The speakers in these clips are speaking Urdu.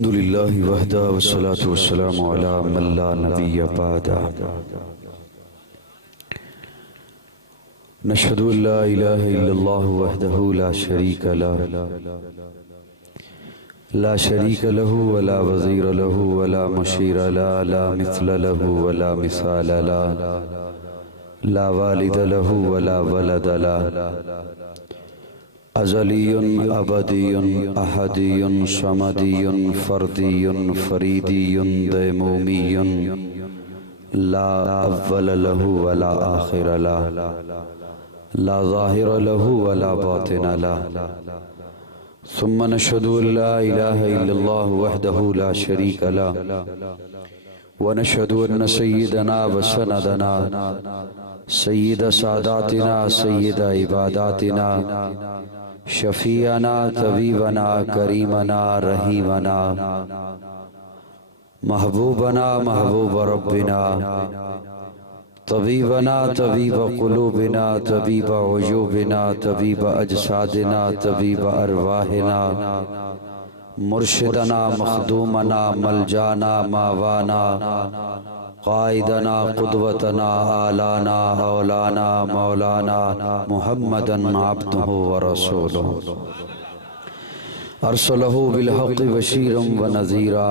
الحمد لله وحده والصلاة والسلام على من لا نبي بعده نشهد أن لا إله إلا الله وحده لا شريك له ولا وزير له ولا مشير له لا مثل له ولا مثال له لا والد له ولا ولد له ازلی ابدی احدی صمدی فردی فریدی دیمومی لا اول له ولا آخر له لا ظاہر له ولا باطن له ثم نشهد أن لا إله إلا الله وحده لا شريك له ونشهد أن سيدنا وسندنا سيد ساداتنا سيد عباداتنا شفیعنا طبیبنا کریمنا رحیمنا محبوبنا محبوب ربنا طبیبنا طبیب قلوبنا طبیب عیوبنا طبیب اجسادنا طبیب ارواحنا مرشدنا مخدومنا ملجانا ماوانا قائدنا قدوتنا آلانا اولانا مولانا محمدا عبده ورسوله ارسله بالحق بشيرا ونذيرا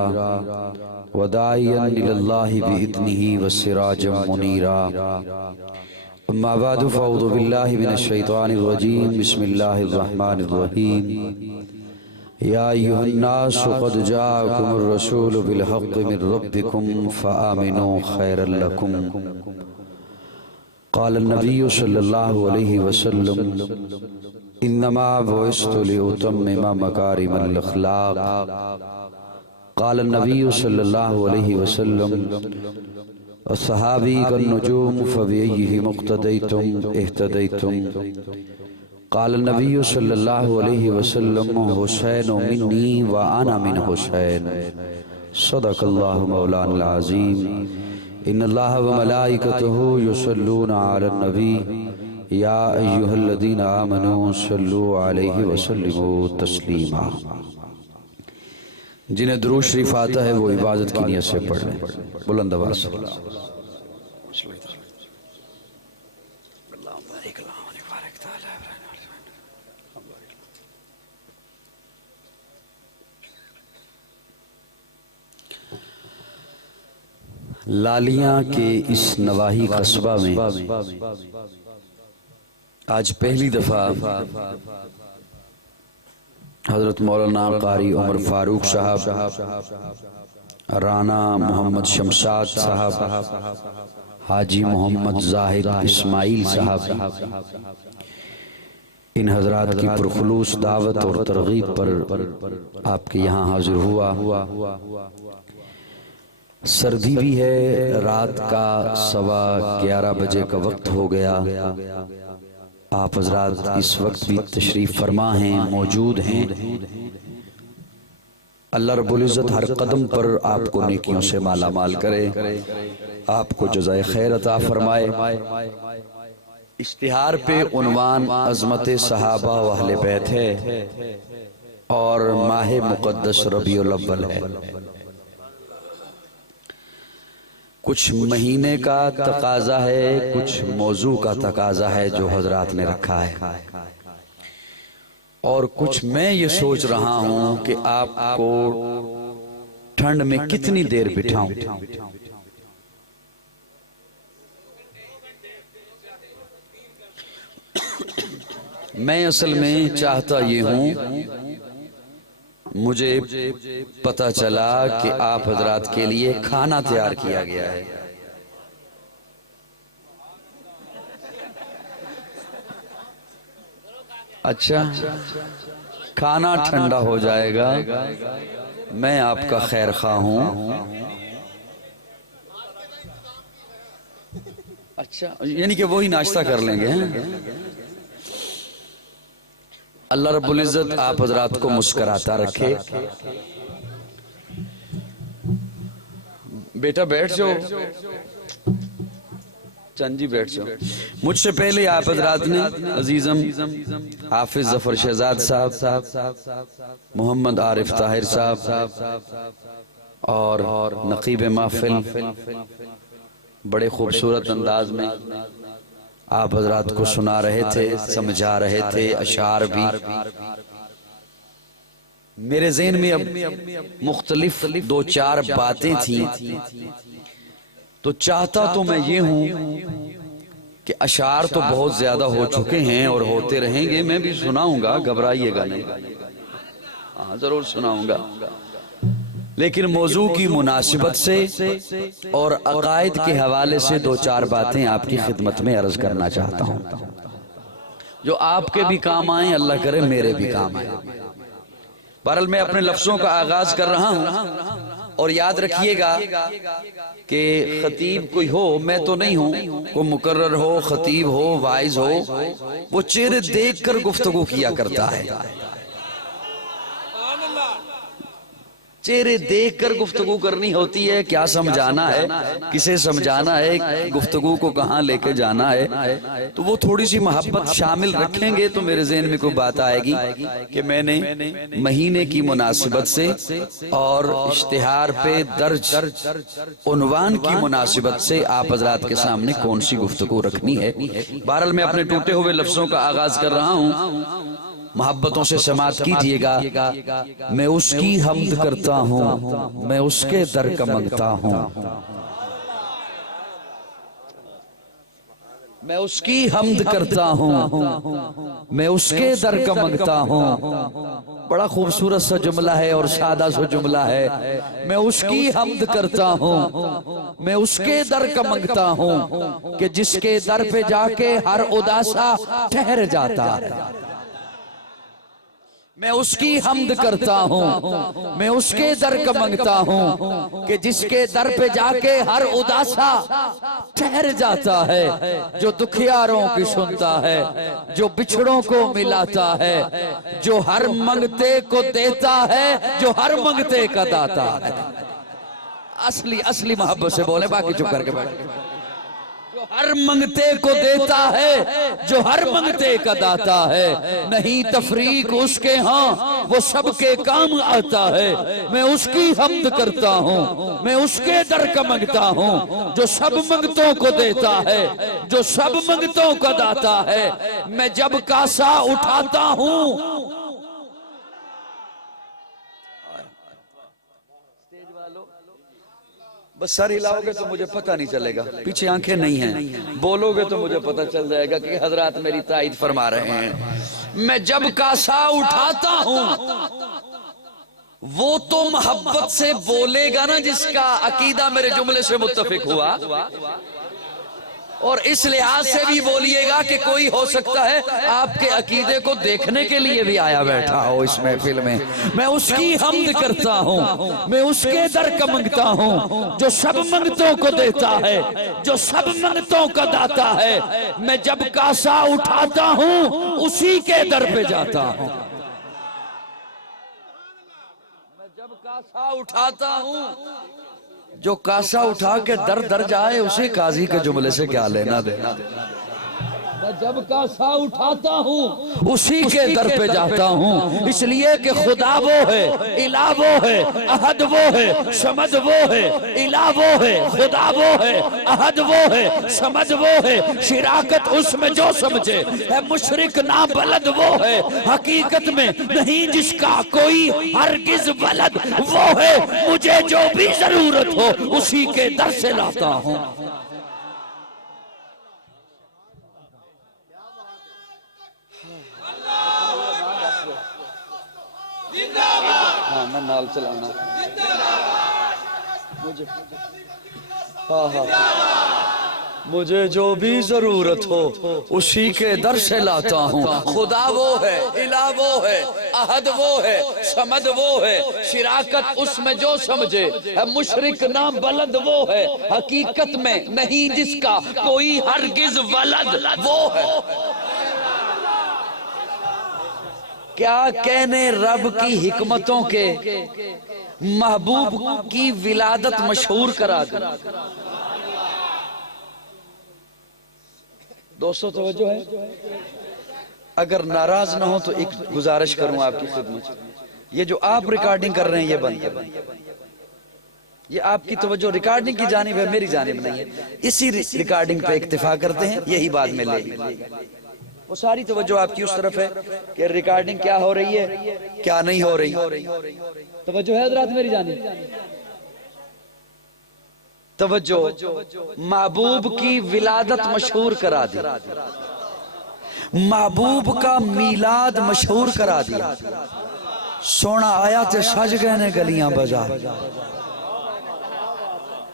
وداعيا الى الله باذنه وسراجا منيرا اما بعد فاعوذ بالله من الشيطان الرجيم بسم الله الرحمن الرحيم يا أيها الناس قد جاءكم الرسول بالحق من ربكم فآمنوا خيرا لكم قال النبي صلى الله عليه وسلم إنما بعثت لأتمم مكارم الأخلاق قال النبي صلى الله عليه وسلم الصحابي كالنجوم فبأيهم اقتديتم اهتديتم قال النبي صلى الله عليه وسلم حسين مني وأنا من حسين صدق الله مولانا العظيم إن الله وملائكته يصلون على النبي يا أيها الذين آمنوا صلوا عليه وسلموا تسليما جنہیں درود شریف آتا ہے وہ عبادت کی نیت سے پڑھ لیں بلند آواز سے لالیاں کے اس نواحی قصبہ میں آج پہلی دفعہ حضرت مولانا قاری عمر فاروق صاحب رانا محمد شمشاد صاحب حاجی محمد زاہد اسماعیل صاحب ان حضرات کی پرخلوص دعوت اور ترغیب پر آپ کے یہاں حاضر ہوا سردی بھی ہے رات کا 11:15 بجے کا وقت ہو گیا آپ حضرات اس وقت بھی تشریف فرما ہیں موجود ہیں اللہ رب العزت ہر قدم پر آپ کو نیکیوں سے مالا مال کرے آپ کو جزائے خیر عطا فرمائے اشتہار پہ عنوان عظمت صحابہ و اہل بیت ہے اور ماہ مقدس ربیع الاول ہے کچھ مہینے کا تقاضا ہے کچھ موضوع کا تقاضا ہے جو حضرات نے رکھا ہے اور کچھ میں یہ سوچ رہا ہوں کہ آپ کو ٹھنڈ میں کتنی دیر بٹھاؤں میں اصل میں چاہتا یہ ہوں مجھے پتہ چلا کہ آپ حضرات کے لیے کھانا تیار کیا گیا ہے اچھا کھانا ٹھنڈا ہو جائے گا میں آپ کا خیر خواہ ہوں اچھا یعنی کہ وہی ناشتہ کر لیں گے اللہ رب العزت آپ حضرات کو مسکراتا رکھے بیٹا بیٹھ جاؤ چند جی بیٹھ جاؤ. مجھ سے پہلے آپ حضرات نے عزیزم حافظ ظفر شہزاد صاحب، محمد عارف طاہر صاحب اور نقیب محفل بڑے خوبصورت انداز میں آپ حضرات کو سنا رہے تھے، سمجھا رہے تھے، اشعار بھی. میرے ذہن میں اب مختلف دو چار باتیں تھیں، تو چاہتا تو میں یہ ہوں کہ اشعار تو بہت زیادہ ہو چکے ہیں اور ہوتے رہیں گے، میں بھی سناؤں گا، گھبرائیے گا نہیں، ہاں ضرور سناؤں گا، لیکن موضوع کی مناسبت سے اور عقائد کے حوالے سے دو چار باتیں آپ کی خدمت میں عرض کرنا چاہتا ہوں، جو آپ کے بھی کام آئیں، اللہ کرے میرے بھی کام آئیں. بہرحال میں اپنے لفظوں کا آغاز کر رہا ہوں، اور یاد رکھیے گا کہ خطیب کوئی ہو، میں تو نہیں ہوں، کوئی مقرر ہو، خطیب ہو، واعظ ہو، وہ چہرے دیکھ کر گفتگو کیا کرتا ہے، چہرے دیکھ کر گفتگو کرنی ہوتی ہے. کیا سمجھانا ہے، کسے سمجھانا ہے، گفتگو کو کہاں لے کے جانا ہے، تو وہ تھوڑی سی محبت شامل رکھیں گے تو میرے ذہن میں کوئی بات آئے گی کہ میں نے مہینے کی مناسبت سے اور اشتہار پہ درج عنوان کی مناسبت سے آپ حضرات کے سامنے کون سی گفتگو رکھنی ہے. بہرحال میں اپنے ٹوٹے ہوئے لفظوں کا آغاز کر رہا ہوں، محبتوں سے سماعت کیجئے گا. میں اس کی حمد کرتا ہوں، میں اس کے در کا منگتا ہوں، میں اس کی حمد کرتا ہوں، میں اس کے در کا منگتا ہوں. بڑا خوبصورت سا جملہ ہے اور سادہ سا جملہ ہے. میں اس کی حمد کرتا ہوں، میں اس کے در کا منگتا ہوں کہ جس کے در پہ جا کے ہر اداسا ٹھہر جاتا ہے. میں اس کی حمد کرتا ہوں، میں اس کے در کا منگتا ہوں کہ جس کے در پہ جا کے ہر اداسا ٹھہر جاتا ہے. جو دکھیاروں کی سنتا ہے، جو بچھڑوں کو ملاتا ہے، جو ہر منگتے کو دیتا ہے، جو ہر منگتے کا داتا ہے. اصلی محبت سے بولے، باقی چپ کر کے بیٹھ. جو ہر منگتے کو دیتا ہے، جو ہر منگتے کا داتا ہے، نہیں تفریق اس کے ہاں، وہ سب کے کام آتا ہے. میں اس کی حمد کرتا ہوں، میں اس کے در کا منگتا ہوں جو سب منگتوں کو دیتا ہے، جو سب منگتوں کا داتا ہے. میں جب کاسا اٹھاتا ہوں، بس سر ہلاؤ گے تو مجھے پتہ نہیں چلے گا، پیچھے آنکھیں نہیں ہیں، بولو گے تو مجھے پتہ چل جائے گا کہ حضرات میری تائید فرما رہے ہیں. میں جب کاسا اٹھاتا ہوں، وہ تو محبت سے بولے گا نا جس کا عقیدہ میرے جملے سے متفق ہوا، اور اس لحاظ سے بھی بولیے گا کہ کوئی ہو سکتا ہے آپ کے عقیدے کو دیکھنے کے لیے بھی آیا بیٹھا ہو اس محفل میں. میں اس کی حمد کرتا ہوں، میں اس کے در کا منگتا ہوں جو سب منگتوں کو دیتا ہے، جو سب منگتوں کا داتا ہے. میں جب کاسا اٹھاتا ہوں، اسی کے در پہ جاتا ہوں. میں جب کاسا اٹھاتا ہوں، جو کاسا اٹھا کے در در جائے اسے قاضی کے جملے سے کیا لینا دینا. میں جب کاسا اٹھاتا ہوں اسی کے در پہ جاتا ہوں، اس لیے کہ خدا وہ ہے، الہ وہ ہے، احد وہ ہے، صمد وہ ہے. الہ وہ ہے، خدا وہ ہے، احد وہ ہے، صمد وہ ہے. شراکت اس میں جو سمجھے ہے، مشرک نابلد وہ ہے. حقیقت میں نہیں جس کا کوئی ہرگز ولد وہ ہے. مجھے جو بھی ضرورت ہو اسی کے در سے لاتا ہوں. ہاں میں نال چلانا مجھے جو بھی ضرورت ہو اسی کے در سے لاتا ہوں. خدا وہ ہے، الہ وہ ہے، احد وہ ہے، صمد وہ ہے. شراکت اس میں جو سمجھے ہے، مشرک نام بلد وہ ہے. حقیقت میں نہیں جس کا کوئی ہرگز ولد وہ ہے. کیا کہنے رب کی حکمتوں کے، محبوب کی ولادت مشہور کرا دی. دوستو توجہ ہے؟ اگر ناراض نہ ہو تو ایک گزارش کروں آپ کی خدمت، یہ جو آپ ریکارڈنگ کر رہے ہیں یہ بند کریں، یہ آپ کی توجہ ریکارڈنگ کی جانب ہے، میری جانب نہیں ہے، اسی ریکارڈنگ پہ اکتفا کرتے ہیں، یہی بعد میں لے وہ ساری توجہ آپ کی اس طرف ہے کہ ریکارڈنگ کیا ہو رہی ہے کیا نہیں ہو رہی۔ توجہ ہے حضرات میری جانب؟ توجہ، محبوب کی ولادت مشہور کرا دی، محبوب کا میلاد مشہور کرا دیا، سونا آیا تے سج گئے نے گلیاں بازار،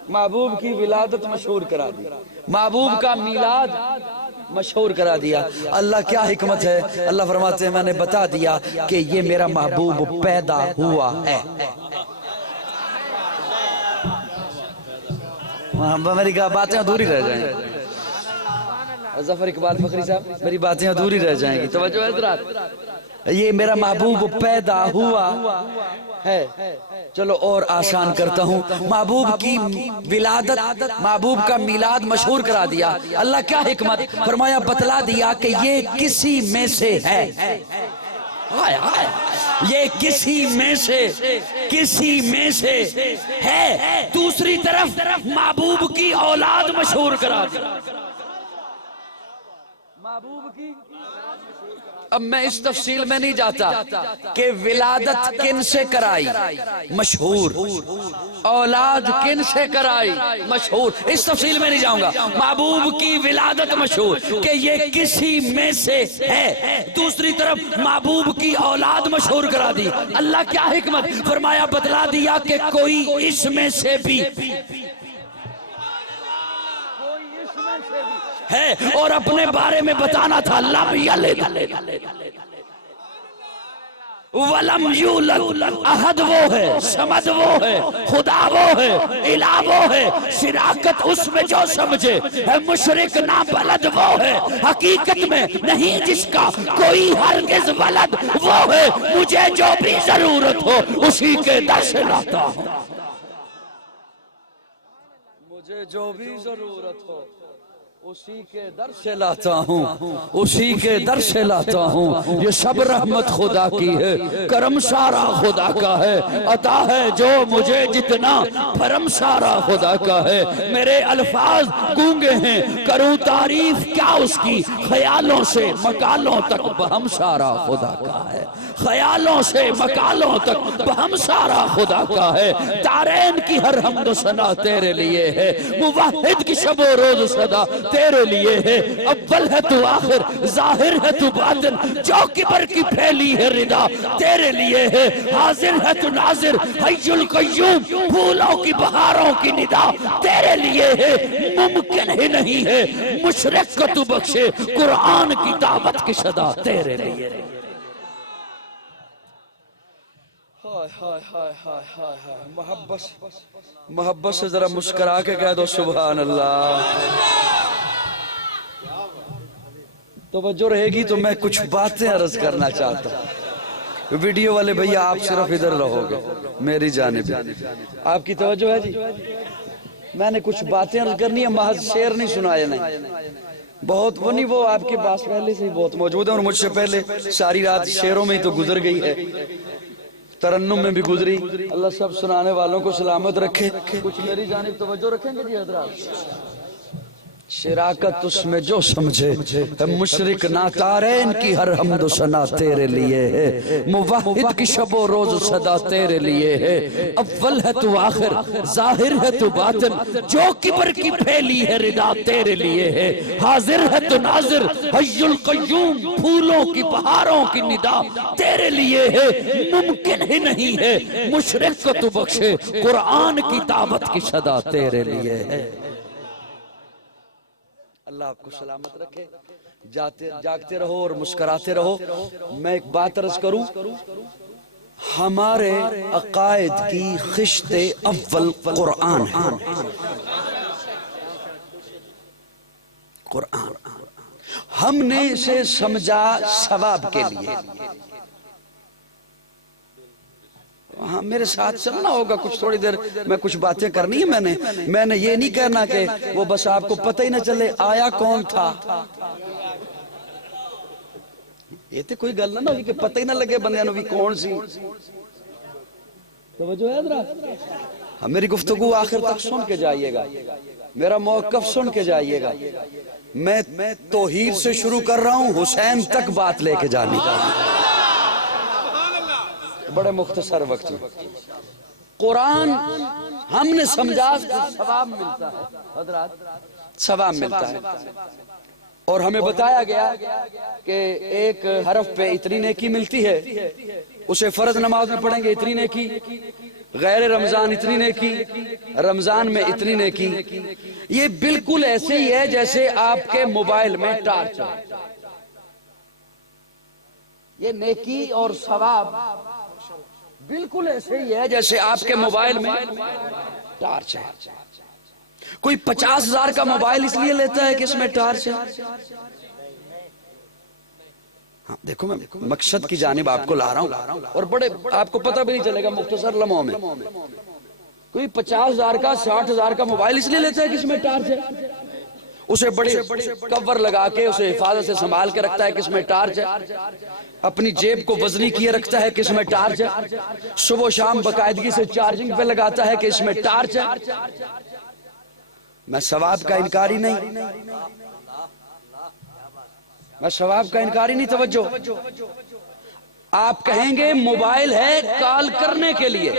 محبوب کی ولادت مشہور کرا دی، محبوب کا میلاد مشہور کرا دیا۔ اللہ کیا حکمت ہے، اللہ فرماتے ہیں میں نے بتا دیا کہ یہ میرا محبوب پیدا ہوا ہے۔ میری باتیں ادھوری رہ جائیں گی، ظفر اقبال فخری صاحب میری باتیں ادھوری رہ جائیں گی، توجہ ہے حضرات؟ یہ میرا محبوب پیدا ہوا ہے۔ چلو اور آسان کرتا ہوں، محبوب کی ولادت، محبوب کا میلاد مشہور کرا دیا۔ اللہ کیا حکمت، فرمایا بتلا دیا کہ یہ کسی میں سے ہے، یہ کسی میں سے ہے۔ دوسری طرف محبوب کی اولاد مشہور کرا دیا، محبوب کی۔ اب میں اس تفصیل میں نہیں جاتا کہ ولادت کن سے کرائی، مشہور، اولاد کن سے کرائی، مشہور، اس تفصیل میں نہیں جاؤں گا۔ محبوب کی ولادت مشہور کہ یہ کسی میں سے ہے، دوسری طرف محبوب کی اولاد مشہور کرا دی۔ اللہ کیا حکمت، فرمایا بتلا دیا کہ کوئی اس میں سے بھی ہے، اور اپنے بارے میں بتانا تھا لم یلد ولم یولد، احد وہ ہے، سمد وہ ہے، خدا وہ ہے، الہ وہ ہے، شراکت اس میں جو سمجھے ہے، مشرک نہ بلد وہ ہے، حقیقت میں نہیں جس کا کوئی ہرگز ولد وہ ہے، مجھے جو بھی ضرورت ہو اسی کے در سے لاتا ہوں، مجھے جو بھی ضرورت ہو اسی کے در سے لاتا ہوں، اسی کے در سے لاتا ہوں۔ یہ سب رحمت خدا کی ہے، کرم سارا خدا کا ہے، عطا ہے جو مجھے جتنا، فرم سارا خدا کا ہے۔ میرے الفاظ گونگے ہیں، کروں تعریف کیا اس کی، خیالوں سے مقالوں تک بہم سارا خدا کا ہے، خیالوں سے مقالوں تک بہم سارا خدا کا ہے۔ دارین کی ہر حمد و ثنا تیرے لیے ہے، موحد کی شب و روز صدا تیرے لیے ہے، اول ہے تو آخر، ظاہر ہے تو باطن، جو کبر کی پھیلی ہے ردا تیرے لیے ہے، حاضر ہے تو ناظر، حی القیوم، پھولوں کی بہاروں کی ندا تیرے لیے ہے، ممکن ہی نہیں ہے مشرق کو تو بخشے، قرآن کی دعوت کی صدا تیرے لیے ہے۔ محبت سے ذرا مسکرا کے کہہ دو سبحان اللہ۔ توجہ رہے گی تو میں کچھ باتیں عرض کرنا چاہتا ہوں، ویڈیو والے بھیا آپ صرف ادھر رہو گے میری جانب، آپ کی توجہ ہے جی؟ میں نے کچھ باتیں عرض کرنی ہے، محض شعر نہیں سنایا نہیں، بہت وہ نہیں، وہ آپ کے پاس پہلے سے ہی بہت موجود ہے، اور مجھ سے پہلے ساری رات شعروں میں ہی تو گزر گئی ہے، ترنم میں بھی گزری۔ اللہ سب سنانے والوں کو سلامت رکھے۔ کچھ میری جانب توجہ رکھیں گے جی حضرات؟ شراکت اس میں جو سمجھے ہے، مشرک نہ تارین کی ہر حمد و ثنا تیرے لیے ہے، موحد کی شب و روز صدا تیرے لیے ہے، اول ہے تو آخر، ظاہر ہے تو باطن، جو کبر کی پھیلی ہے ردا تیرے لیے ہے، حاضر ہے تو ناظر، حی القیوم، پھولوں کی بہاروں کی ندا تیرے لیے ہے، ممکن ہی نہیں ہے مشرق کو تو بخشے، قرآن کی دعوت کی صدا تیرے لیے ہے۔ اللہ آپ کو سلامت رکھے، جاگتے رہو اور مسکراتے رہو۔ میں ایک بات عرض کروں، ہمارے عقائد کی خشت اول قرآن ہے، قرآن ہم نے اسے سمجھا ثواب کے لیے، ہاں میرے ساتھ چلنا ہوگا کچھ تھوڑی دیر، میں کچھ باتیں کرنی ہے میں نے یہ نہیں کہنا کہ وہ بس آپ کو پتہ ہی نہ چلے آیا کون تھا. یہ تو کوئی گل نہ ہوئی کہ پتہ ہی نہ لگے بندے نو بھی کون سی. توجہ ہے حضرات؟ میری گفتگو آخر تک سن کے جائیے گا، میرا موقف سن کے جائیے گا. میں توحید سے شروع کر رہا ہوں، حسین تک بات لے کے جانی چاہیے. بڑے مختصر وقت میں قرآن ہم نے سمجھا ثواب ملتا ہے حضرات، ثواب ملتا ہے. اور ہمیں بتایا گیا کہ ایک حرف پہ اتنی نیکی ملتی ہے، اسے فرض نماز میں پڑھیں گے اتنی نیکی، غیر رمضان اتنی نیکی، رمضان میں اتنی نیکی. یہ بالکل ایسے ہی ہے جیسے آپ کے موبائل میں ٹارچ ہے. یہ نیکی اور ثواب بالکل ایسے ہی ہے جیسے آپ کے موبائل میں ٹارچ ہے. کوئی 50,000 کا موبائل اس لیے لیتا ہے کہ اس میں ٹارچ ہے. دیکھو میں مقصد کی جانب آپ کو لا رہا ہوں، اور بڑے آپ کو پتہ بھی نہیں چلے گا مختصر لمحوں میں. کوئی 50,000 کا 60,000 کا موبائل اس لیے لیتا ہے کہ اس میں ٹارچ ہے، اسے بڑے کور لگا کے اسے حفاظت سے سنبھال کے رکھتا ہے کہ اس میں ٹارچ ہے، اپنی جیب کو وزنی کیے رکھتا ہے کہ اس میں ٹارچ ہے، صبح و شام باقاعدگی سے چارجنگ پہ لگاتا ہے کہ اس میں ٹارچ ہے. میں ثواب کا انکاری نہیں، میں ثواب کا انکاری نہیں. توجہ، آپ کہیں گے موبائل ہے کال کرنے کے لیے،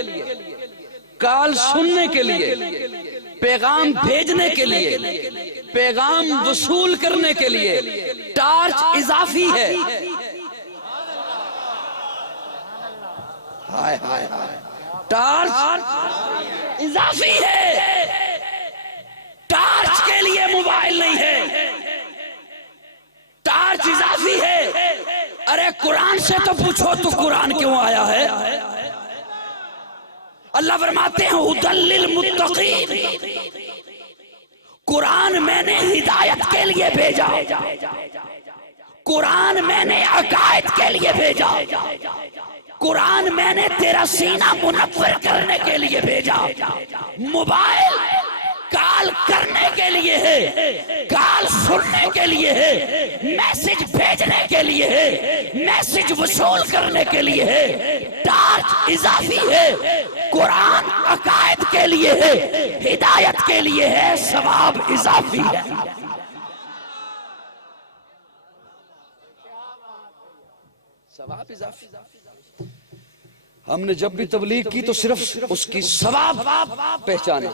کال سننے کے لیے، پیغام بھیجنے کے لیے، پیغام وصول کرنے کے لیے. ٹارچ اضافی ہے. ہائے ہائے ہائے، ٹارچ اضافی ہے. ٹارچ کے لیے موبائل نہیں ہے، ٹارچ اضافی ہے. ارے قرآن سے تو پوچھو تو قرآن کیوں آیا ہے؟ اللہ فرماتے ہیں ھدی للمتقین، قرآن میں نے ہدایت کے لیے بھیجا، قرآن میں نے عقائد کے لیے بھیجا، قرآن میں نے تیرا سینہ منور کرنے کے لیے بھیجا. موبائل کال کرنے کے لیے ہے، کال سننے کے لیے ہے، میسج بھیجنے کے لیے ہے، میسج وصول کرنے کے لیے ہے. ٹارچ اضافی ہے. قرآن عقائد کے لیے ہے، ہدایت کے لیے ہے، ثواب اضافی ہے. ثواب اضافی. ہم نے جب بھی تبلیغ کی تو صرف اس کی ثواب پہچانے،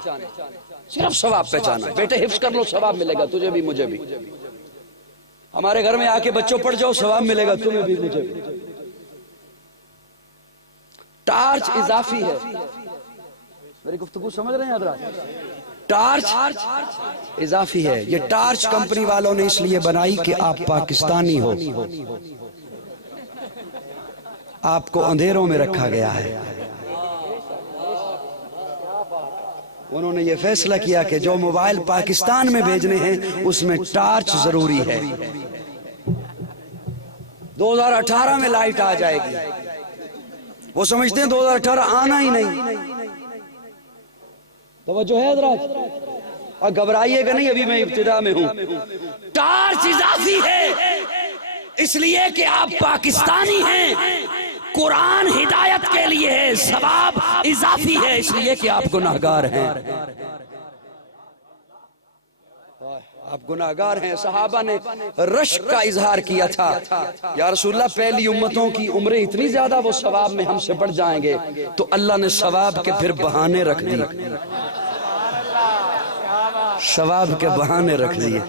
صرف ثواب پہچانا. بیٹے حفظ کر لو ثواب ملے گا تجھے بھی مجھے بھی. ہمارے گھر میں آ کے بچوں پڑھ جاؤ ثواب ملے گا تمہیں بھی مجھے بھی. ٹارچ اضافی ہے. میری گفتگو سمجھ رہے ہیں حضرات؟ ٹارچ اضافی ہے. یہ ٹارچ کمپنی والوں نے اس لیے بنائی کہ آپ پاکستانی ہو، آپ کو اندھیروں میں رکھا گیا ہے. انہوں نے یہ فیصلہ کیا کہ جو موبائل پاکستان میں بھیجنے ہیں اس میں ٹارچ ضروری ہے. 2018 میں لائٹ آ جائے گی، وہ سمجھتے ہیں 2018 آنا ہی نہیں. توجہ ہے حضرات؟ اور گھبرائیے گا نہیں، ابھی میں ابتدا میں ہوں. ٹارچ اضافی ہے اس لیے کہ آپ پاکستانی ہیں، قرآن ہدایت کے لیے ہے، ثواب اضافی ہے اس لیے کہ آپ گناہگار ہیں. آپ گناہگار ہیں. صحابہ نے رشک کا اظہار کیا تھا، یا رسول اللہ پہلی امتوں کی عمریں اتنی زیادہ وہ ثواب میں ہم سے بڑھ جائیں گے. تو اللہ نے ثواب کے پھر بہانے رکھ دیے، ثواب کے بہانے رکھ دیے،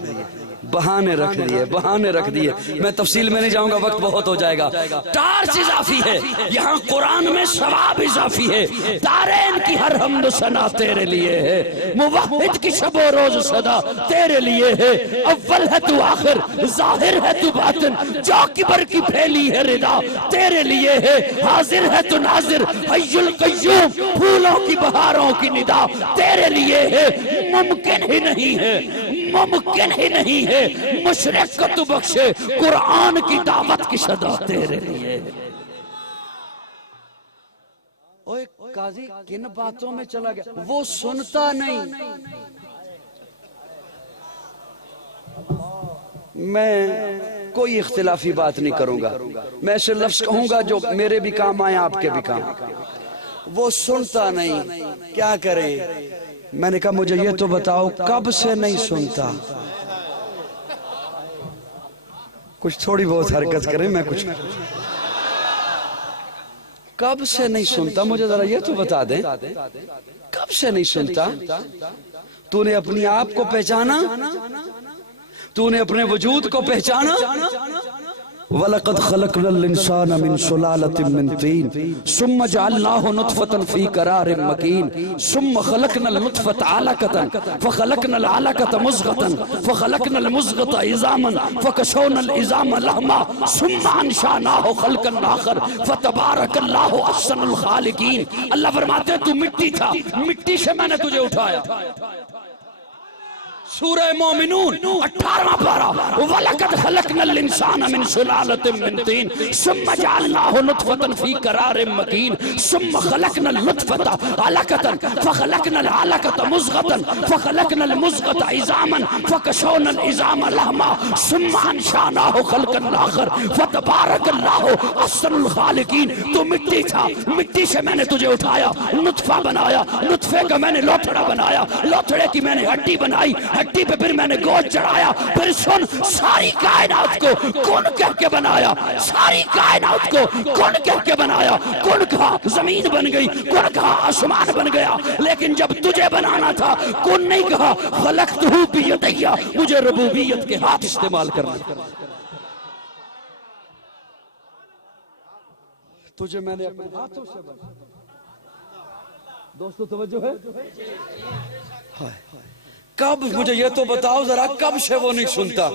بہانے رکھ دیے، بہانے رکھ دیے. میں تفصیل میں نہیں جاؤں گا، وقت بہت ہو جائے گا. ٹارچ اضافی ہے، یہاں قرآن میں ثواب اضافی ہے. دارین کی ہر حمد و ثنا تیرے لیے ہے، موحد کی شب و روز صدا تیرے لیے ہے. اول ہے تو آخر، ظاہر ہے تو باطن، جو کبر کی پھیلی ہے ردا تیرے لیے ہے. حاضر ہے تو ناظر، حی القیوم، پھولوں کی بہاروں کی ندا تیرے لیے ہے. ممکن ہی نہیں ہے، ممکن ہی نہیں ہے مشرق کو تو بخشے، قرآن کی دعوت کی صدا تیرے لیے. قاضی کن باتوں میں چلا گیا، وہ سنتا نہیں. میں کوئی اختلافی بات نہیں کروں گا، میں ایسے لفظ کہوں گا جو میرے بھی کام آئے آپ کے بھی کام. وہ سنتا نہیں، کیا کریں؟ میں نے کہا مجھے یہ تو بتاؤ کب سے نہیں سنتا؟ کچھ تھوڑی بہت حرکت کریں، میں کچھ کب سے نہیں سنتا، مجھے ذرا یہ تو بتا دیں کب سے نہیں سنتا؟ تو نے اپنی آپ کو پہچانا؟ تو نے اپنے وجود کو پہچانا؟ وَلَقَدْ خَلَقْنَا الْإِنسَانَ مِنْ سُلَالَةٍ مِنْ طِينٍ ثُمَّ جَعَلْنَاهُ نُطْفَةً فِي قَرَارٍ مَكِينٍ ثُمَّ خَلَقْنَا النُّطْفَةَ عَلَقَةً فَخَلَقْنَا الْعَلَقَةَ مُضْغَةً فَخَلَقْنَا الْمُضْغَةَ عِظَامًا فَكَسَوْنَا الْعِظَامَ لَحْمًا ثُمَّ أَنشَأْنَاهُ خَلْقًا آخَرَ فَتَبَارَكَ اللَّهُ أَحْسَنُ الْخَالِقِينَ. اللہ فرماتے ہیں تو مٹی تھا، مٹی سے میں نے تجھے اٹھایا. سورہ مومنون 18واں پارہ. وَلَقَدْ خَلَقْنَا الْإِنسَانَ مِنْ سُلَالَةٍ مِنْ طِينٍ ثُمَّ جَعَلْنَاهُ نُطْفَةً فِي قَرَارٍ مَكِينٍ ثُمَّ خَلَقْنَا النُّطْفَةَ عَلَقَةً فَخَلَقْنَا الْعَلَقَةَ مُضْغَةً فَخَلَقْنَا الْمُضْغَةَ عِظَامًا فَكَسَوْنَا الْعِظَامَ لَحْمًا ثُمَّ أَنشَأْنَاهُ خَلْقًا آخَرَ فَتَبَارَكَ اللَّهُ أَحْسَنُ الْخَالِقِينَ. تو مٹی تھا، مٹی سے میں نے تجھے اٹھایا، نطفہ بنایا، نطفے کا میں نے لوتھڑا بنایا، لوتھڑے کی میں نے ہڈی بنائی، ہڈی پہ پھر میں نے گوشت چڑھایا. پھر سن، ساری کائنات کو کن کہہ کے بنایا، ساری کائنات کو کن کہہ کے بنایا. کن کہا زمین بن گئی، کن کہا آسمان بن گیا. لیکن جب تجھے بنانا تھا کن نہیں کہا، خلقتہ بیدی، مجھے ربوبیت کے ہاتھ استعمال کرنا. تجھے میں نے اپنے ہاتھوں سے بنا. دوستو توجہ ہے؟ کب، مجھے یہ تو بتاؤ ذرا کب سے وہ نہیں سنتا؟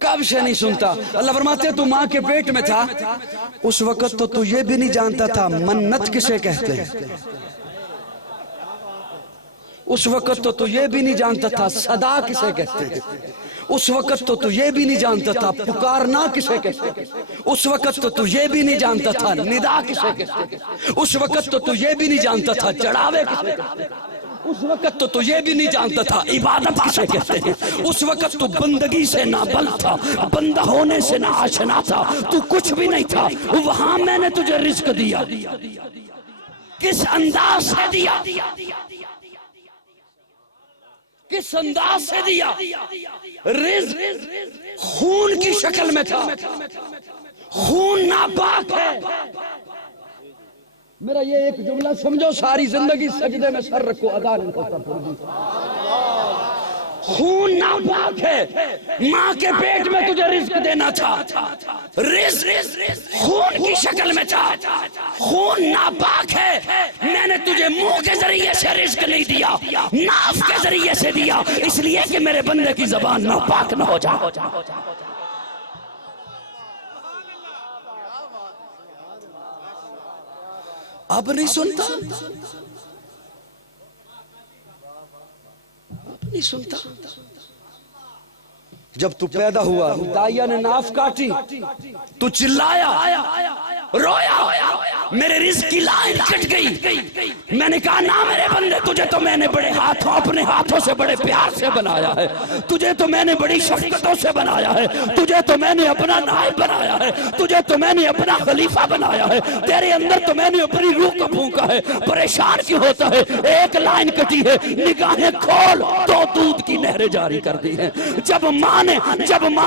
کب سے نہیں سنتا؟ اللہ فرماتے ہیں تو ماں کے پیٹ میں تھا اس وقت تو یہ بھی نہیں جانتا تھا منت کسے کہتے ہیں. اس وقت تو یہ بھی نہیں جانتا تھا صدا کسے کہتے ہیں. اس وقت تو یہ بھی نہیں جانتا تھا پکارنا کسے کہتے ہیں. اس وقت تو یہ بھی نہیں جانتا تھا ندا کسے کہتے ہیں. اس وقت تو یہ بھی نہیں جانتا تھا چڑھاوے کسے کہتے ہیں. اس وقت تو یہ بھی نہیں جانتا تھا عبادت کسے کہتے ہیں. اس وقت تو بندگی سے نہ بل تھا، بندہ ہونے سے نہ آشنا تھا، تو کچھ بھی نہیں تھا. وہاں میں نے تجھے رزق دیا. کس انداز سے دیا؟ کس انداز سے دیا؟ رزق خون کی شکل میں تھا. خون ناپاک ہے. میرا یہ ایک جملہ سمجھو، ساری زندگی سجدے میں سر رکھو، ادا نہیں ہوتا. خون ناپاک ہے. ماں کے پیٹ میں تجھے رزق دینا تھا، رزق خون کی شکل میں تھا. خون ناپاک ہے. میں نے تجھے منہ کے ذریعے سے رزق نہیں دیا، ناف کے ذریعے سے دیا، اس لیے کہ میرے بندے کی زبان ناپاک نہ ہو جائے. اب نہیں سنتا، اب نہیں سنتا. جب تو پیدا ہوا دائیا نے ناف کاٹی، تو چلایا، رویا، میرے رزق کی لائن کٹ گئی. میں نے کہا نہ میرے بندے، تجھے تو میں نے بڑے ہاتھوں، اپنے ہاتھوں سے بڑے پیار سے بنایا ہے. تجھے تو میں نے بڑی شفقتوں سے بنایا ہے. تجھے تو میں نے اپنا نائب بنایا ہے. تجھے تو میں نے اپنا خلیفہ بنایا ہے. تیرے اندر تو میں نے اپنی روح کو پھونکا ہے. پریشان کیوں ہوتا ہے؟ ایک لائن کٹی ہے، نگاہیں کھول تو دودھ کی نہریں جاری کر دی ہیں. جب ماں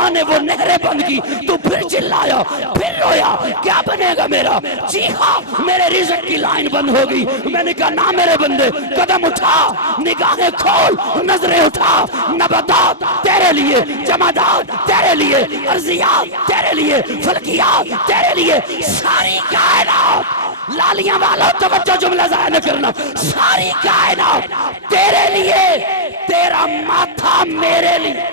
نے وہ نہریں بند کی تو پھر چلایا، پھر رویا، کیا بنے گا میرا؟ جی ہاں، میرے رزق کی لائن بند ہو گئی. میں نے کہا نہ میرے بندے، قدم اٹھا، نگاہیں کھول، نظریں اٹھا. نباتات تیرے لیے، جمادات تیرے لیے، ارضیات تیرے لیے، فلکیات تیرے لیے، ساری کائنات. لالیاں والا توجہ، جملہ ضائع نہ کرنا. ساری کائنات تیرے لیے، تیرا ماتھا میرے لیے.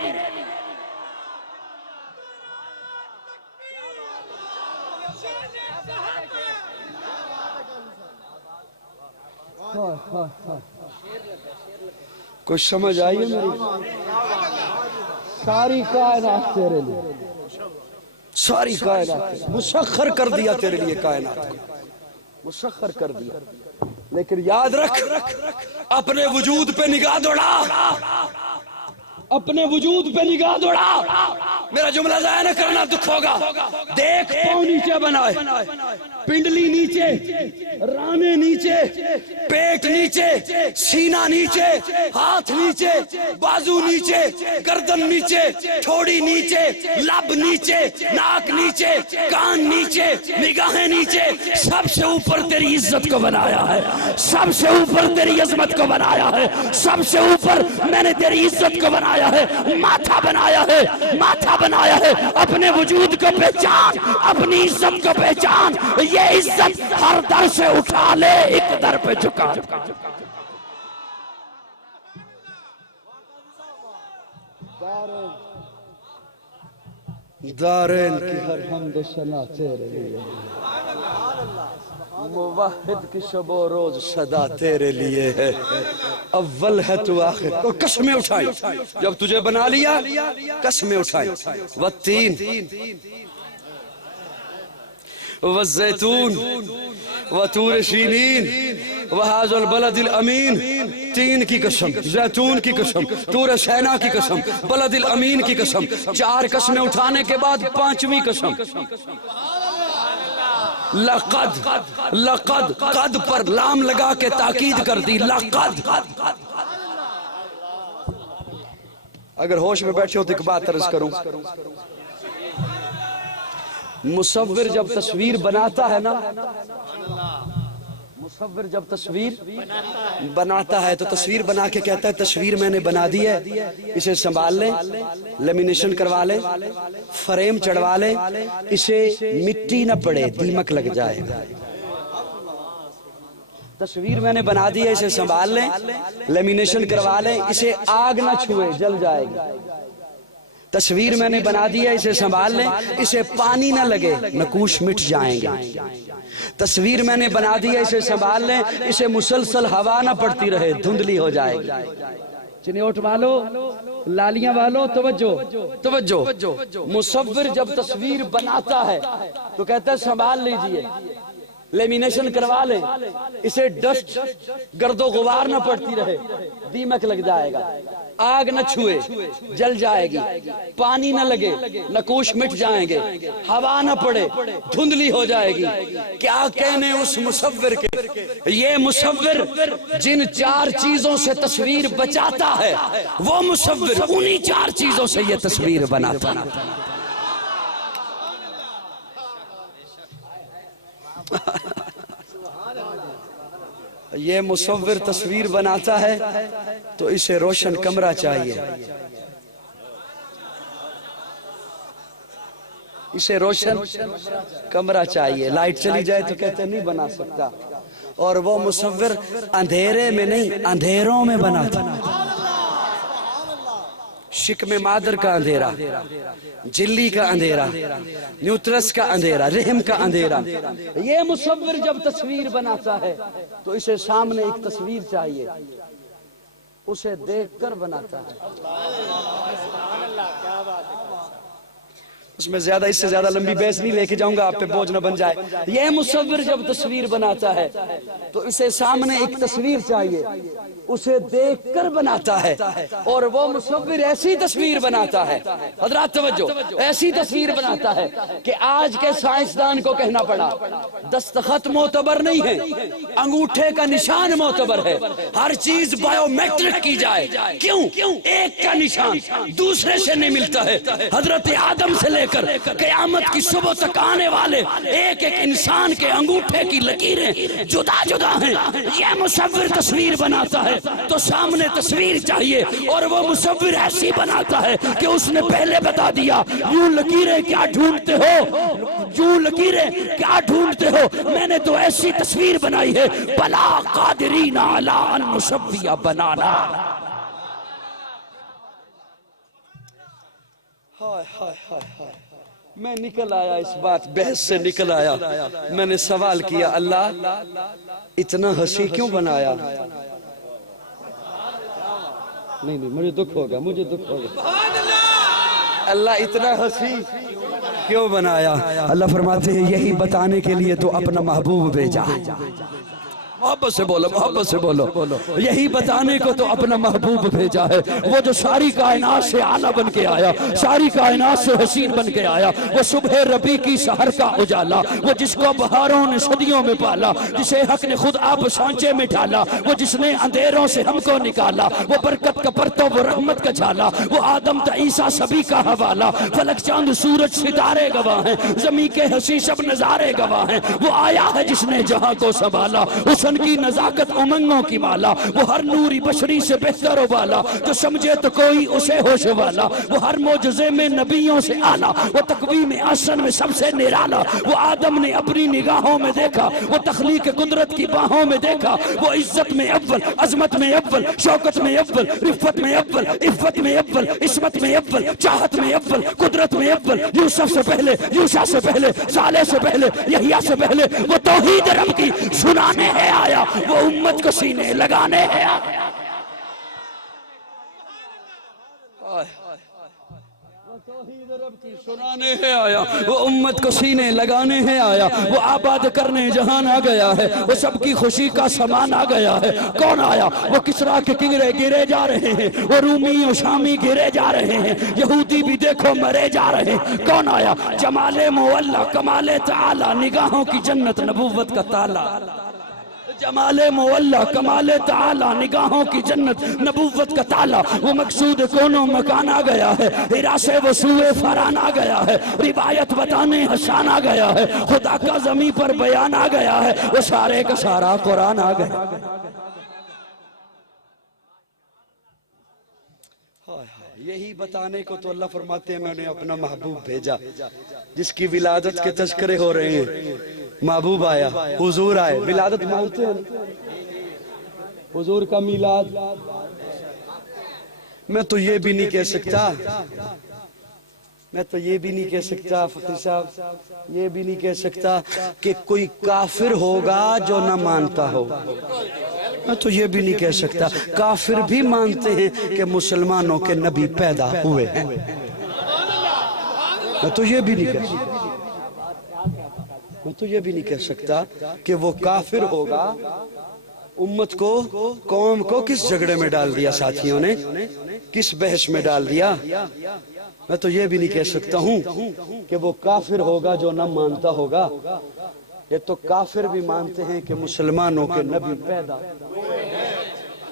کچھ سمجھ آئی ہے میری؟ ساری کائنات تیرے لیے، ساری کائنات مسخر کر دیا تیرے لیے کائنات کو. مسخر کر دیا. لیکن یاد رکھ اپنے وجود پہ نگاہ دوڑا, اپنے وجود پہ نگاہ دوڑا. میرا جملہ ضائع نہ کرنا, دکھ ہوگا. دیکھ پاؤں نیچے بنائے, پنڈلی نیچے, رانے نیچے, پیٹ نیچے, سینہ نیچے, ہاتھ نیچے, بازو نیچے, گردن نیچے, ٹھوڑی نیچے, لب نیچے, ناک نیچے, کان نیچے, نگاہیں نیچے. سب سے اوپر تیری عزت کو بنایا ہے, سب سے اوپر تیری عظمت کو بنایا ہے, سب سے اوپر میں نے تیری عزت کو بنایا ہے. ماتھا بنایا ہے, ماتھا بنایا ہے. اپنے وجود کو پہچان, اپنی عزت کو پہچان. یہ عزت ہر در سے اٹھا لے, ایک در پہ جھکا. دارین کی ہر حمد و ثنا تیرے لیے, موحد کی شب و روز صدا تیرے لیے ہے. اول ہے تو آخر. تو قسمیں اٹھائیں جب تجھے بنا لیا, قسمیں اٹھائیں. والتین والزیتون وطور سینین وہذا البلد الامین. تین کی قسم, زیتون کی قسم, طور سینا کی قسم, بلد الامین کی قسم. چار قسمیں اٹھانے کے بعد پانچویں قسم. لقد, لقد, قد پر لام لگا کے تاکید کر دی. لقد. اگر ہوش میں بیٹھے ہو تو ایک بات عرض کروں. مصور جب تصویر بناتا ہے نا, مصور جب تصویر بناتا ہے تو تصویر بنا کے کہتا ہے تصویر میں نے بنا دی ہے, اسے سنبھال لیں, لیمینیشن کروا لیں, فریم چڑھوا لیں, اسے مٹی نہ پڑے, دیمک لگ جائے. تصویر میں نے بنا دی ہے, اسے سنبھال لیں, لیمینیشن کروا لیں, اسے آگ نہ چھوئے, جل جائے گی. تصویر میں نے بنا دی ہے, اسے سنبھال لیں, اسے پانی نہ لگے, نقوش مٹ جائیں گے. تصویر میں نے بنا دی ہے, اسے سنبھال لیں, اسے مسلسل ہوا نہ پڑتی رہے, دھندلی ہو جائے گی. چنیوٹ والو, لالیاں والو, توجہ توجہ. مصور جب تصویر بناتا ہے تو کہتا ہے سنبھال لیجئے, لیمینیشن کروا لیں, اسے ڈسٹ گرد و غبار نہ پڑتی رہے, دیمک لگ جائے گا, آگ نہ چھوئے, جل جائے گی, پانی نہ لگے, نقوش مٹ جائیں گے, ہوا نہ پڑے, دھندلی ہو جائے گی. کیا کہنے اس مصور کے. یہ مصور جن چار چیزوں سے تصویر بچاتا ہے, وہ مصور انہی چار چیزوں سے یہ تصویر بناتا ہے. یہ مصور تصویر بناتا ہے تو اسے روشن کمرہ چاہیے, اسے روشن کمرہ چاہیے. لائٹ چلی جائے تو کہتے نہیں بنا سکتا. اور وہ مصور اندھیرے میں نہیں, اندھیروں میں بناتا. شکم مادر کا اندھیرا, جلی کا اندھیرا, نیوٹرس کا اندھیرا, رحم کا اندھیرا. یہ مصور جب تصویر بناتا ہے تو اسے سامنے ایک تصویر چاہیے, اسے دیکھ کر بناتا ہے. اس میں زیادہ, اس سے زیادہ لمبی بحث نہیں لے کے جاؤں گا, آپ پہ بوجھ نہ بن جائے. یہ مصور جب تصویر بناتا ہے تو اسے سامنے ایک تصویر چاہیے, اسے دیکھ کر بناتا ہے. اور وہ مصور ایسی تصویر بناتا ہے, حضرات توجہ, ایسی تصویر بناتا ہے کہ آج کے سائنسدان کو کہنا پڑا دستخط معتبر نہیں ہے, انگوٹھے کا نشان معتبر ہے, ہر چیز بائیو میٹرک کی جائے. کیوں؟ ایک کا نشان دوسرے سے نہیں ملتا ہے. حضرت آدم سے لے کر قیامت کی صبح تک آنے والے ایک ایک انسان کے انگوٹھے کی لکیریں جدا جدا ہیں. یہ مصور تصویر بناتا ہے تو سامنے تصویر چاہیے, اور وہ مصور ایسی بناتا ہے کہ اس نے پہلے بتا دیا یوں لکیریں کیا ڈھونڈتے ہو, یوں لکیریں کیا ڈھونڈتے ہو, میں نے تو ایسی تصویر بنائی ہے, بلا قادرین علی ان نسوی بنانا. میں نکل آیا, اس بات بحث سے نکل آیا. میں نے سوال کیا, اللہ اتنا ہنسی کیوں بنایا؟ نہیں مجھے دکھ ہوگا, مجھے دکھ ہوگا. اللہ اتنا ہنسی کیوں بنایا؟ اللہ فرماتے ہیں یہی بتانے کے لیے تو اپنا محبوب بھیجا ہے۔ محبت سے بولو، محبت سے بولو، یہی بتانے کو تو اپنا محبوب بھیجا ہے۔ وہ جو ساری کائنات سے اعلیٰ بن کے آیا، ساری کائنات سے حسین بن کے آیا، وہ صبح ربی کی سحر کا اجالا، وہ جس کو بہاروں نے صدیوں میں پالا، جسے حق نے خود آپ سانچے میں ڈالا، وہ جس نے اندھیروں سے ہم کو نکالا، وہ برکت کا پرتو، وہ رحمت کا جھالا، وہ آدم تا عیسیٰ سبھی کا حوالہ، فلک چاند سورج ستارے گواہ ہیں، زمین کے حسین سب نظارے گواہ ہیں، وہ آیا ہے جس نے جہاں کو سنبھالا، حسن کی نزاکت امنگوں کی مالا، وہ ہر نوری بشری سے بہتر و بالا، جو سمجھے تو کوئی اسے ہوش والا، وہ ہر معجزے میں نبیوں سے آلہ، وہ تقویم احسن میں سب سے نرالا، وہ آدم نے اپنی نگاہوں میں دیکھا، وہ تخلیق قدرت کی باہوں میں دیکھا، وہ عزت میں اول، عظمت میں اول، شوکت میں اول، رفت میں اول، عفت میں اول، عصمت میں اول، چاہت میں اول، قدرت میں اول، یوسف سے پہلے، یوشع سے پہلے، صالح سے پہلے، یحییٰ سے پہلے، وہ توحید رب کی سنانے ہے آیا، وہ امت کو سینے لگانے ہے آیا۔ توحید رب کی سنانے ہے آیا، وہ امت کو سینے لگانے ہے آیا، وہ آباد کرنے جہان آ گیا ہے، وہ سب کی خوشی کا سامان آ گیا ہے۔ کون آیا؟ وہ کسریٰ کے کنگرے گرے جا رہے ہیں، وہ رومی و شامی گرے جا رہے ہیں، یہودی بھی دیکھو مرے جا رہے ہیں۔ کون آیا؟ جمال مولا، کمال تعالی، نگاہوں کی جنت، نبوت کا تالا، جمال مولا، کمال تعالی، نگاہوں کی جنت، نبوت کا تالا، وہ مقصود کونوں مکان آ گیا ہے، ہرا سے وہ سوئے فران آ گیا ہے، روایت بتانے حسان آ گیا ہے، خدا کا زمین پر بیان آ گیا ہے، وہ سارے کا سارا قرآن آ گیا۔ یہی بتانے کو تو اللہ فرماتے ہیں میں نے اپنا محبوب بھیجا، جس کی ولادت کے تذکرے ہو رہے ہیں۔ محبوب آیا، حضور آئے، ولادت مانتے ہیں؟ حضور کا میلاد میں تو یہ بھی نہیں کہہ سکتا، میں تو یہ بھی نہیں کہہ سکتا فقیر صاحب، یہ بھی نہیں کہہ سکتا کہ کوئی کافر ہوگا جو نہ مانتا ہو۔ میں تو یہ بھی نہیں کہہ سکتا، کافر بھی مانتے ہیں کہ مسلمانوں کے نبی پیدا ہوئے ہیں۔ میں تو یہ بھی نہیں کہہ سکتا، میں تو یہ بھی نہیں کہہ سکتا کہ وہ کافر ہوگا۔ امت کو، قوم کو کس جھگڑے میں ڈال دیا ساتھیوں نے، کس بحث میں ڈال دیا۔ میں تو یہ بھی نہیں کہہ سکتا ہوں کہ وہ کافر ہوگا جو نہ مانتا ہوگا۔ یہ تو کافر بھی مانتے ہیں کہ مسلمانوں کے نبی پیدا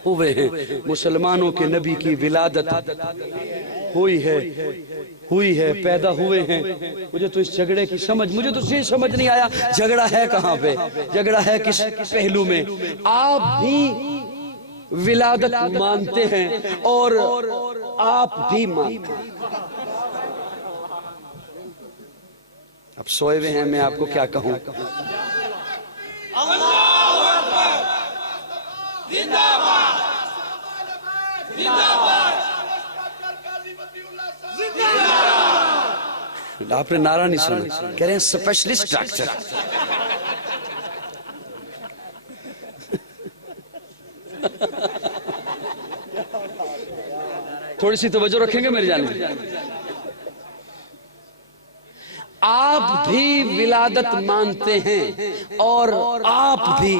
ہوئے ہیں، مسلمانوں کے نبی کی ولادت ہوئی ہے، پیدا ہوئے ہیں۔ مجھے تو اس جھگڑے کی مجھے تو یہ سمجھ نہیں آیا جھگڑا ہے کہاں پہ، جھگڑا ہے کس پہلو میں۔ آپ بھی ولادت مانتے ہیں اور آپ بھی مانتے ہیں۔ اب سوئے ہوئے ہیں، میں آپ کو کیا کہوں۔ آپ نے نعرہ نہیں سنا، کہہ رہے ہیں سپیشلسٹ ڈاکٹر۔ تھوڑی سی توجہ رکھیں گے میری جانب۔ آپ بھی ولادت مانتے ہیں اور آپ بھی،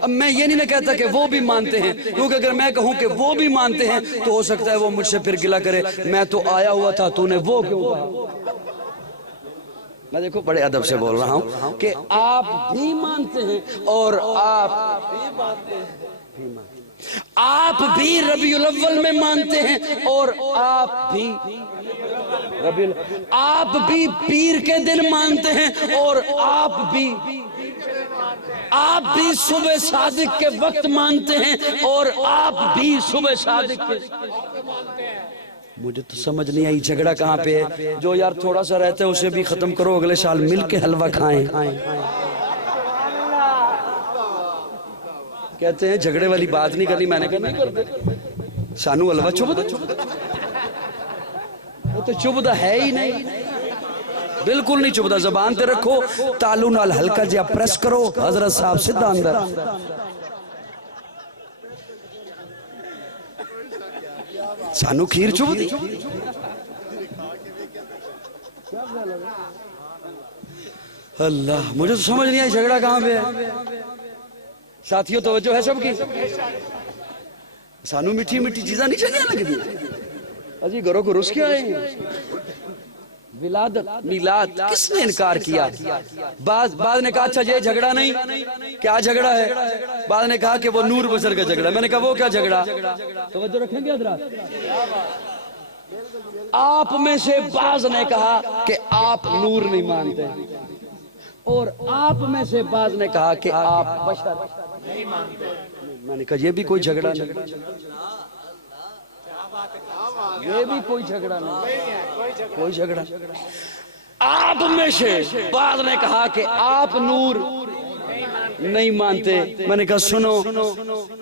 اب میں یہ نہیں کہتا کہ وہ بھی مانتے ہیں، کیونکہ اگر میں کہوں کہ وہ بھی مانتے ہیں تو ہو سکتا ہے وہ مجھ سے پھر گلہ کرے، میں تو آیا ہوا تھا، تو نے وہ کیوں کہا۔ میں دیکھو بڑے ادب سے بول رہا ہوں کہ آپ بھی مانتے ہیں اور آپ بھی مانتے ہیں، آپ بھی ربیع الاول میں مانتے ہیں اور آپ بھی آپ بھی پیر کے دن مانتے ہیں اور آپ بھی صبح صادق کے وقت مانتے ہیں اور آپ بھی صبح صادق کے مانتے ہیں۔ مجھے تو سمجھ نہیں آئی جھگڑا کہاں پہ ہے۔ جو یار تھوڑا سا رہتا ہے اسے بھی ختم کرو، اگلے سال مل کے حلوہ کھائیں۔ کہتے ہیں جھگڑے والی بات نہیں کرنی، میں نے کہا نہیں کرتے، سانو حلوہ چوب دے، وہ تو چبدا ہے ہی نہیں، بالکل نہیں چبدا۔ زبان تے رکھو، تالو نال ہلکا جہا پریس کرو، حضرت صاحب سدھا اندر۔ سانو کھیر چب دی، اللہ مجھے تو سمجھ نہیں آئی جھگڑا کہاں پہ ہے. ساتھیوں توجہ ہے سب کی. سانو میٹھی میٹھی چیزاں نہیں چنگیاں لگدی. اجی گھروں کو رس کے آئے ہیں. ولادت میلاد کس نے انکار کیا؟ بعض نے کہا اچھا یہ جھگڑا نہیں، کیا جھگڑا ہے؟ بعض نے کہا کہ وہ نور بشر کا جھگڑا. میں نے کہا وہ کیا جھگڑا؟ توجہ رکھیں گے حضرات. آپ میں سے بعض نے کہا کہ آپ نور نہیں مانتے، اور آپ میں سے بعض نے کہا کہ آپ بشر نہیں مانتے. میں نے کہا یہ بھی کوئی جھگڑا نہیں، یہ بھی کوئی جھگڑا نہیں، کوئی جھگڑا. آپ میں سے بعض نے کہا کہ آپ نور نہیں مانتے. میں نے کہا سنو،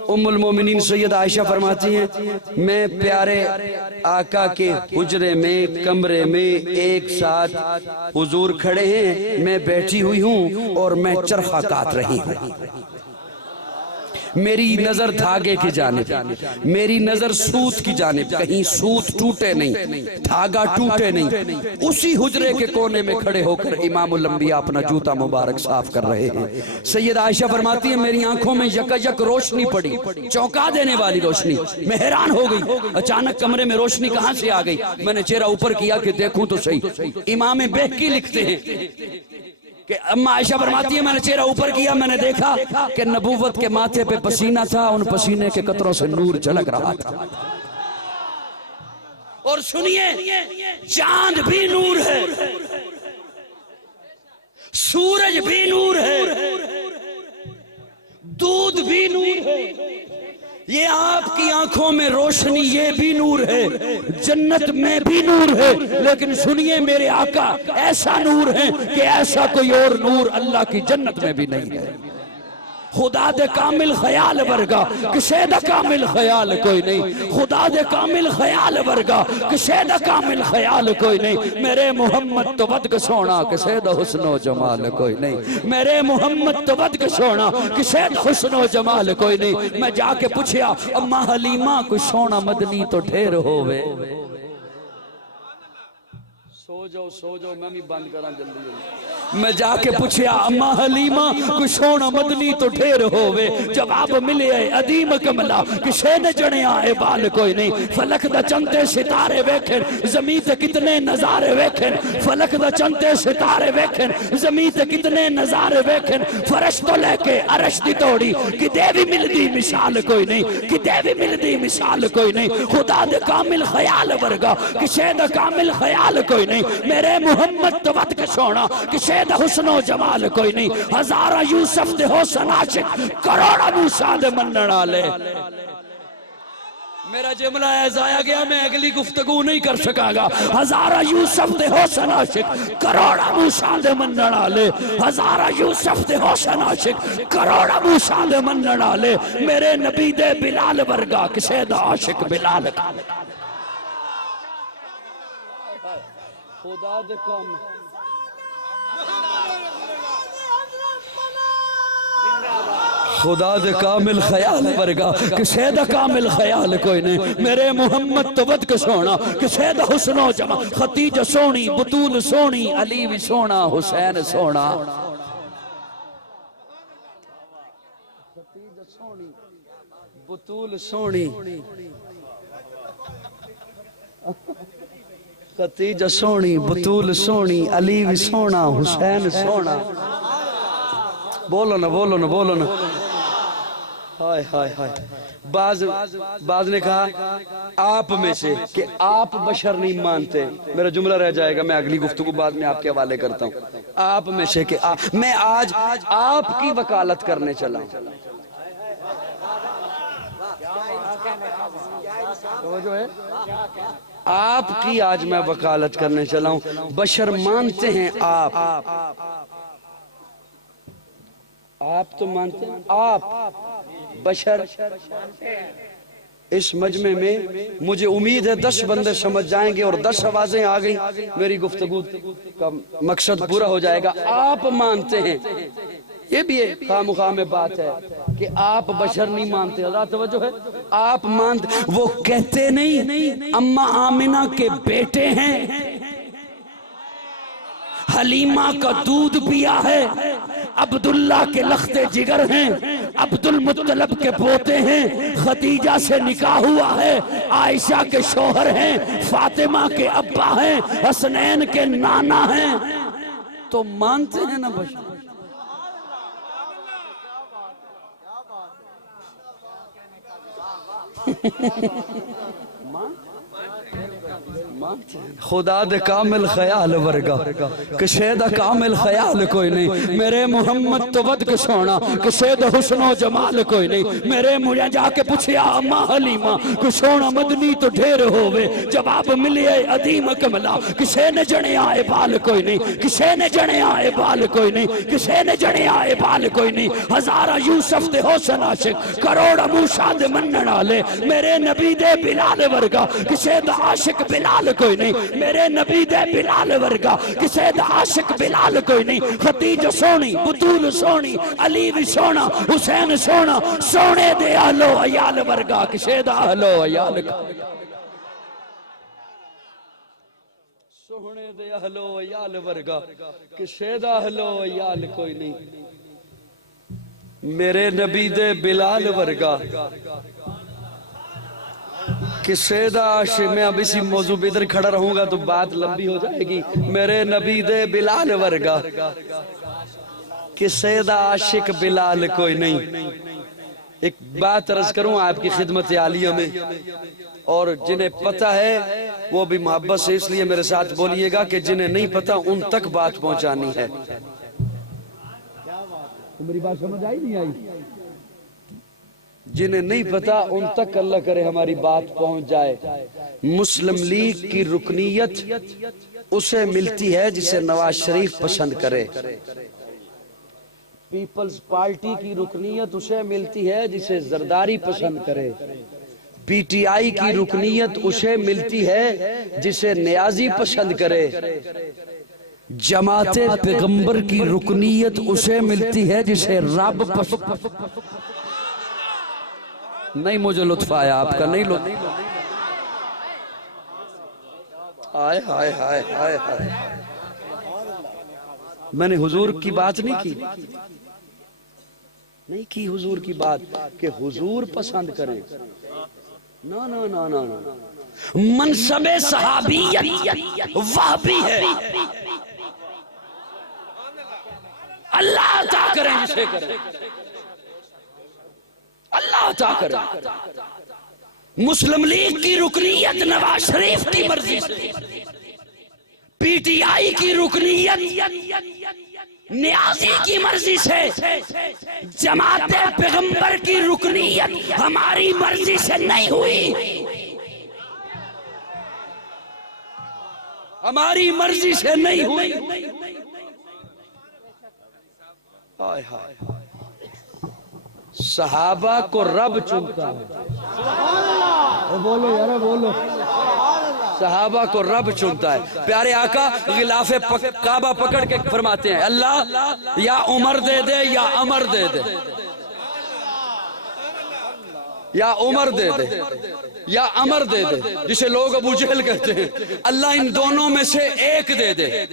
ام المومنین سید عائشہ فرماتی ہیں میں پیارے آقا کے حجرے میں کمرے میں ایک ساتھ حضور کھڑے ہیں، میں بیٹھی ہوئی ہوں اور میں چرخہ کاٹ رہی ہوں. میری نظر دھاگے کی جانب، میری نظر سوت کی جانب، کہیں سوت ٹوٹے نہیں، دھاگا ٹوٹے نہیں. اسی حجرے کے کونے میں کھڑے ہو کر امام الانبیاء اپنا جوتا مبارک صاف کر رہے ہیں. سید عائشہ فرماتی ہیں میری آنکھوں میں یک یک روشنی پڑی، چونکا دینے والی روشنی. میں حیران ہو گئی، اچانک کمرے میں روشنی کہاں سے آ گئی. میں نے چہرہ اوپر کیا کہ دیکھوں تو صحیح. امام بیہقی لکھتے ہیں کہ اما عائشہ فرماتی ہے میں نے چہرہ اوپر کیا، میں نے دیکھا کہ نبوت کے ماتھے پہ پسینہ تھا، ان پسینے کے قطروں سے نور جھلک رہا تھا. اور سنیے، چاند بھی نور ہے، سورج بھی نور ہے، دودھ بھی نور ہے. یہ آپ کی آنکھوں میں روشنی یہ بھی نور ہے، جنت میں بھی نور ہے. لیکن سنیے میرے آقا ایسا نور ہے کہ ایسا کوئی اور نور اللہ کی جنت میں بھی نہیں ہے. خدا دے کامل خیال ورگا کسے دا کامل خیال کوئی نہیں. خدا دے کامل خیال ورگا کسے دا کامل خیال کوئی نہیں. میرے محمد تو ود کا سونا کسے دا حسن و جمال کوئی نہیں. میرے محمد تو ود کا سونا کسے دا حسن و جمال کوئی نہیں. میں جا کے پوچھیا اما حلیمہ کوئی سونا مدنی تو ڈھیر ہووے. سو جاؤ میں بھی بند کرا جلدی. میں جا کے پوچھیا اما حلیمہ کوئی سونا مدنی تو ڈھیر ہووے. جواب ملے عدیم کملا کسے نے جڑیا اے بال کوئی نہیں. فلک دا چندے ستارے ویکھن زمین تے کتنے نظارے ویکھن. فلک دا چندے ستارے ویکھن زمین تے کتنے نظارے ویکھن. فرش تو لے کے عرش دی توڑی کدے بھی ملدی مثال کوئی نہیں. کدے بھی ملدی مثال کوئی نہیں. خدا دے کامل خیال ورگا کسے دا کامل خیال کوئی نہیں. میرے محمد تو ود کے سونا کسے دا حسن و جمال کوئی نہیں. ہزارہ یوسف دے حسن عاشق کروڑا موسیٰ دے منن والے. میرا جملہ ایسا آیا گیا میں اگلی گفتگو نہیں کر سکا گا. ہزارہ یوسف دے حسن عاشق کروڑا موسیٰ دے منن والے. ہزارہ یوسف دے حسن عاشق کروڑا موسیٰ دے منن والے. میرے نبی دے بلال ورگا کسے دا عاشق بلال کا. خدا دے کام خدا دے کامل خیال ورگا کسے دا کامل خیال کوئی نہیں. میرے محمد تو ود کے سونا کسے دا حسن و جمال. خدیجہ سونی، بطول سونی، علی بھی سونا، حسین سونا. خدیجہ سونی، بطول سونی، خدیجہ سونی، بطول سونی، علی بھی سونا، حسین سونا. بولو نا بولو نا بولو نا. ہائے ہائے ہائے. بعض نے کہا آپ میں سے کہ آپ بشر نہیں مانتے. میرا جملہ رہ جائے گا، میں اگلی گفتگو بعد میں آپ کے حوالے کرتا ہوں. آپ میں سے کہ میں آج آپ کی وکالت کرنے چلا ہوں. جو ہے آپ کی آج میں وکالت کرنے چلا ہوں. بشر مانتے ہیں آپ تو مانتے ہیں آپ بشر. اس مجمع میں مجھے امید ہے 10 بندے سمجھ جائیں گے اور 10 آوازیں آ گئی میری گفتگو کا مقصد پورا ہو جائے گا. آپ مانتے ہیں، یہ بھی ایک خامخواہ میں بات ہے کہ آپ بشر نہیں مانتے. حضرات توجہ ہے، آپ مانتے. وہ کہتے نہیں اما آمنہ کے بیٹے ہیں. حلیمہ کا دودھ پیا ہے، عبداللہ کے لخت جگر ہیں، عبد المطلب کے پوتے ہیں، خدیجہ سے نکاح ہوا ہے، عائشہ کے شوہر ہیں، فاطمہ کے ابا ہیں، حسنین کے نانا ہیں، تو مانتے ہیں نا بشر؟ خدا دے کامل خیال ورگا کسے دا کامل خیال کوئی نہیں، میرے محمد تو ود کسونا کسے دا حسن و جمال کوئی نہیں، میرے مجھے جا کے پوچھیا اماں حلیمہ کسونا مدنی تو ڈھیر ہوئے، جواب ملے عدیم کملا، کسے نے جنے آئے بال کوئی نہیں، کسے نے جنے آئے بال کوئی نہیں، کسے نے جنے آئے بال کوئی نہیں، ہزارہ یوسف دے حسن عاشق، کروڑ موسیٰ دے منن آلے، میرے نبی دے بلال ورگا کسے دا عاشق بلال کوئی نہیں، میرے نبی دے بلال ورگا کسے دا عاشق بلال کوئی نہیں، خدیجہ سونی، بطول سونی، علی بھی سونا، حسین سونا، سونے دے اہلو عیال ورگا کسے دا اہلو عیال سونے دے اہلو عیال ورگا کسے دا اہلو عیال کوئی نہیں، میرے نبی دے بلال ورگا کسے دا عاشق، میں اب اسی موضوع پہ ادھر کھڑا رہوں گا تو بات لمبی ہو جائے گی، میرے نبی دے بلال ورگا کسے دا عاشق بلال کوئی نہیں۔ ایک بات عرض کروں آپ کی خدمت عالیہ میں، اور جنہیں پتہ ہے وہ بھی محبت سے اس لیے میرے ساتھ بولیے گا کہ جنہیں نہیں پتہ ان تک بات پہنچانی ہے۔ میری بات سمجھ آئی نہیں آئی؟ جنہیں نہیں پتا ان تک اللہ کرے ہماری بات پہنچ جائے۔ مسلم لیگ کی رکنیت اسے ملتی ہے جسے نواز شریف پسند کرے، پیپلز پارٹی کی رکنیت اسے ملتی ہے جسے زرداری پسند کرے، پی ٹی آئی کی رکنیت اسے ملتی ہے جسے نیازی پسند کرے، جماعت پیغمبر کی رکنیت اسے ملتی ہے جسے رب پسند نہیں۔ مجھے لطف آیا آپ کا نہیں لطف آئے ہائے ہائے ہائے ہائے، میں نے حضور کی بات نہیں کی حضور کی بات کہ حضور پسند کریں، نا نا نا نا نا، منصب صحابیت وہابی ہے، اللہ عطا کریں جسے کریں، اللہ عطا کرے۔ مسلم لیگ کی رکنیت نواز شریف کی مرضی سے، پی ٹی آئی کی رکنیت نیازی کی مرضی سے، جماعت پیغمبر کی رکنیت ہماری مرضی سے نہیں ہوئی، ہماری مرضی سے نہیں ہوئی۔ ہائے ہائے، صحابہ کو رب چنتا ہے، بولو یار بولو، صحابہ کو رب چنتا ہے۔ پیارے آقا غلاف کعبہ پکڑ کے فرماتے ہیں اللہ یا عمر دے دے یا عمر دے دے، یا عمر دے دے یا عمر دے دے، جسے لوگ ابو جہل کہتے ہیں، اللہ ان دونوں میں سے ایک دے دے۔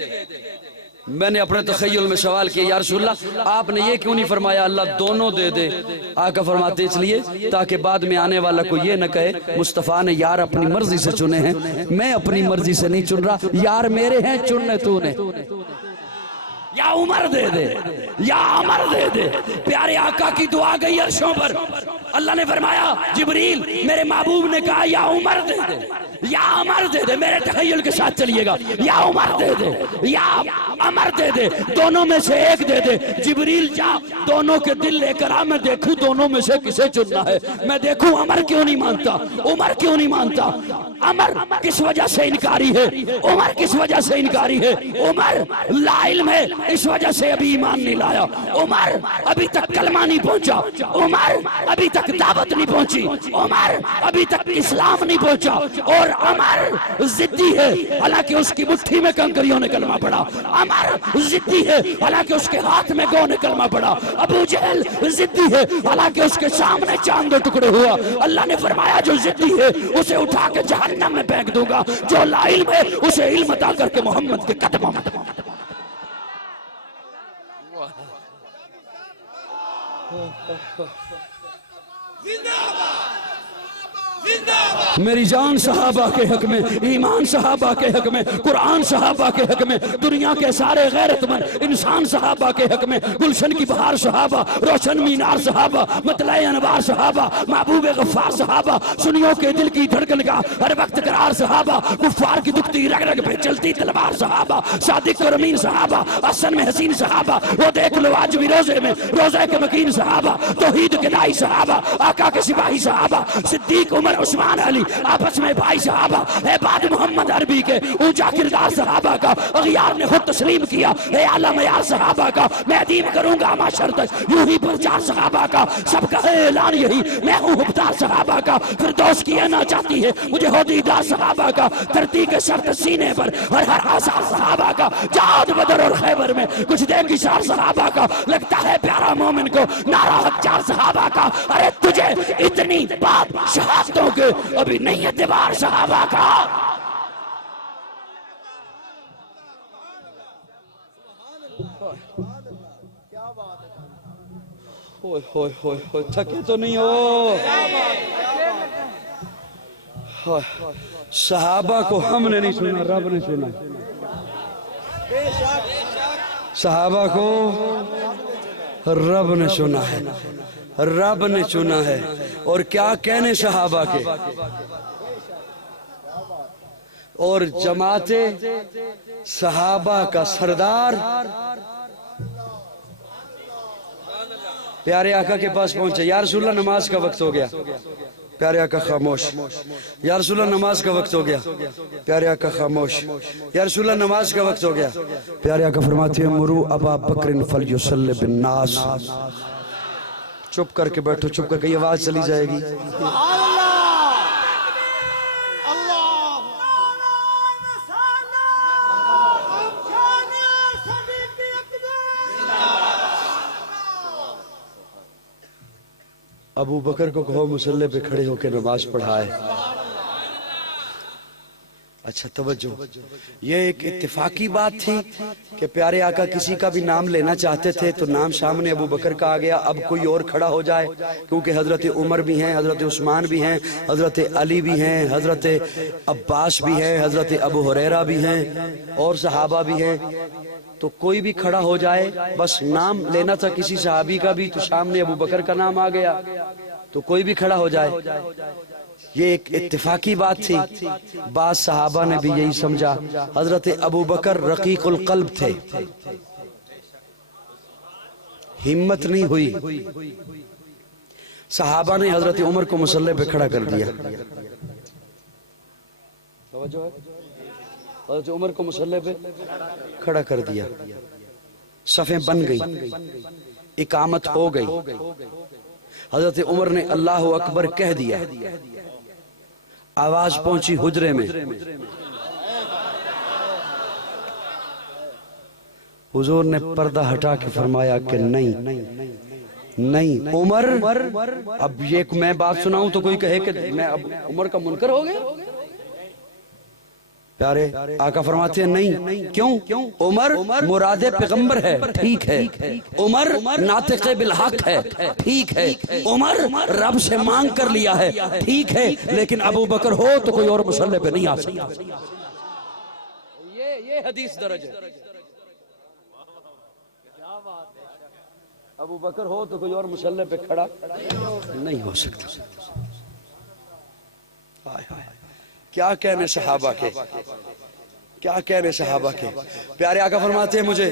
میں نے اپنے تخیل میں سوال کیا یا رسول اللہ آپ نے یہ کیوں نہیں فرمایا اللہ دونوں دے دے؟ آقا فرماتے اس لیے تاکہ بعد میں آنے والا کو یہ نہ کہے مصطفیٰ نے یار اپنی مرضی سے چنے ہیں، میں اپنی مرضی سے نہیں چن رہا، یار میرے ہیں چننے تو نے، یا عمر دے دے یا عمر دے دے۔ پیارے آقا کی دعا گئی عرشوں پر، اللہ نے فرمایا جبریل میرے محبوب نے کہا یا عمر دے دے یا عمر دے دے، میرے تخیل کے ساتھ چلیے گا، یا عمر دے دے یا عمر دے دے، دونوں میں سے ایک دے دے۔ جبریل جا دونوں کے دل لے کر آ، میں دیکھوں دونوں میں سے کسے چننا ہے، میں دیکھوں عمر کیوں نہیں مانتا، عمر کیوں نہیں مانتا، عمر کس وجہ سے انکاری ہے، عمر کس وجہ سے انکاری ہے، عمر لا علم ہے اس وجہ سے ابھی ایمان نہیں لایا، عمر ابھی تک کلمہ نہیں پہنچا، عمر ابھی تک دعوت نہیں پہنچی، عمر ابھی تک اسلام نہیں پہنچا، اور عمر ضدی ہے حالانکہ اس کی مٹھی میں کنکریوں نے کلمہ پڑا، عمر ضدی ہے حالانکہ اس کے ہاتھ میں گو نے کلمہ پڑا، ابو جہل ضدی ہے حالانکہ اس کے سامنے چاند دو ٹکڑے ہوا۔ اللہ نے فرمایا جو ضدی ہے اسے اٹھا کے جہنم میں پھینک دوں گا، جو لا علم ہے اسے علم عطا کر کے محمد کے قدموں میں۔ میری جان صحابہ کے حق میں، ایمان صحابہ کے حق میں، قرآن صحابہ کے حق میں، دنیا کے سارے غیرت مند انسان صحابہ کے حق میں، گلشن کی بہار صحابہ، روشن مینار صحابہ، مطلع انوار صحابہ، محبوب غفار صحابہ، سنیوں کے دل کی دھڑکن کا ہر وقت قرار صحابہ، کفار کی دکھتی رگ رگ پہ چلتی تلوار صحابہ، صادق اور امین صحابہ، حسن میں حسین صحابہ، وہ دیکھ لو آج بھی روزے میں روزے کے مکین صحابہ، توحید کے دائی صحابہ، آقا کے سپاہی صحابہ، صدیق عمر عثمان علی آپس میں بھائی صحابہ، اے بعد محمد عربی کے اونچا کردار صحابہ کا، اغیار نے خود تسلیم کیا، اے اعلیٰ معیار صحابہ کا، میں عدیم کروں گا معاشر تک یوں ہی پرچار صحابہ کا، سب کا اعلان یہی میں ہوں حبدار صحابہ کا، فردوس کی انا چاہتی ہے مجھے ہو دیدار صحابہ کا، دھرتی کے سخت سینے پر ہر ہر آثار صحابہ کا، جہاد بدر اور خیبر میں کچھ دیکھ اشار صحابہ کا، لگتا ہے پیارا مومن کو نعرہ ہتھیار صحابہ کا، ارے تجھے اتنی بات شہادتوں کے ابھی نہیں اعتبار صحابہ کا۔ ہوئے ہوئے ہوئے ہوئے تھکے تو نہیں ہو؟ صحابہ کو ہم نے نہیں سنا، رب نے سنا۔ صحابہ کو رب نے سنا ہے، رب نے چنا ہے، اور کیا کہنے صحابہ کے، اور جماعت صحابہ کا سردار پیارے آقا کے پاس پہنچے، یا رسول اللہ نماز کا وقت ہو گیا، پیارے آقا خاموش، یا رسول اللہ نماز کا وقت ہو گیا، پیارے آقا خاموش، یا رسول اللہ نماز کا وقت ہو گیا، پیارے آقا فرماتے ہیں مرو ابا بکر فلیصلی بالناس، چپ کر کے بیٹھو، چپ کر کے یہ آواز چلی جائے گی۔ ابو بکر کو کہو مصلی پہ کھڑے ہو کے نماز پڑھائے۔ اچھا توجہ، یہ ایک اتفاقی بات تھی کہ پیارے آقا کسی کا بھی نام لینا چاہتے تھے تو نام سامنے ابو بکر کا آ گیا، اب کوئی اور کھڑا ہو جائے، کیونکہ حضرت عمر بھی ہیں، حضرت عثمان بھی ہیں، حضرت علی بھی ہیں، حضرت عباس بھی ہیں، حضرت ابو ہریرہ بھی ہیں، اور صحابہ بھی ہیں، تو کوئی بھی کھڑا ہو جائے، بس نام لینا تھا کسی صحابی کا بھی تو سامنے ابو بکر کا نام آ گیا، تو کوئی بھی کھڑا ہو جائے۔ یہ ایک اتفاقی بات تھی، بعض صحابہ نے بھی یہی سمجھا۔ حضرت ابو بکر رقیق القلب تھے، ہمت نہیں ہوئی، صحابہ نے حضرت عمر کو مصلی پہ کھڑا کر دیا، حضرت عمر کو مصلی پہ کھڑا کر دیا، صفیں بن گئی، اقامت ہو گئی، حضرت عمر نے اللہ اکبر کہہ دیا، آواز پہنچی حجرے میں، حضور نے پردہ ہٹا کے فرمایا کہ نہیں عمر، اب یہ میں بات سناؤں تو کوئی کہے کہ میں اب عمر کا منکر ہو گیا؟ پیارے آقا فرماتے ہیں نہیں، کیوں؟ عمر مراد پیغمبر ہے، ٹھیک ہے، عمر ناطق بالحق ہے، ٹھیک ہے، عمر رب سے مانگ کر لیا ہے، ٹھیک ہے، لیکن ابو بکر ہو تو کوئی اور مصلی پہ نہیں آ سکتا۔ یہ حدیث درج ہے، ابو بکر ہو تو کوئی اور مصلی پہ کھڑا نہیں ہو سکتا۔ کیا کہنے صحابہ کے، کیا کہنے صحابہ کے، پیارے آقا فرماتے ہیں مجھے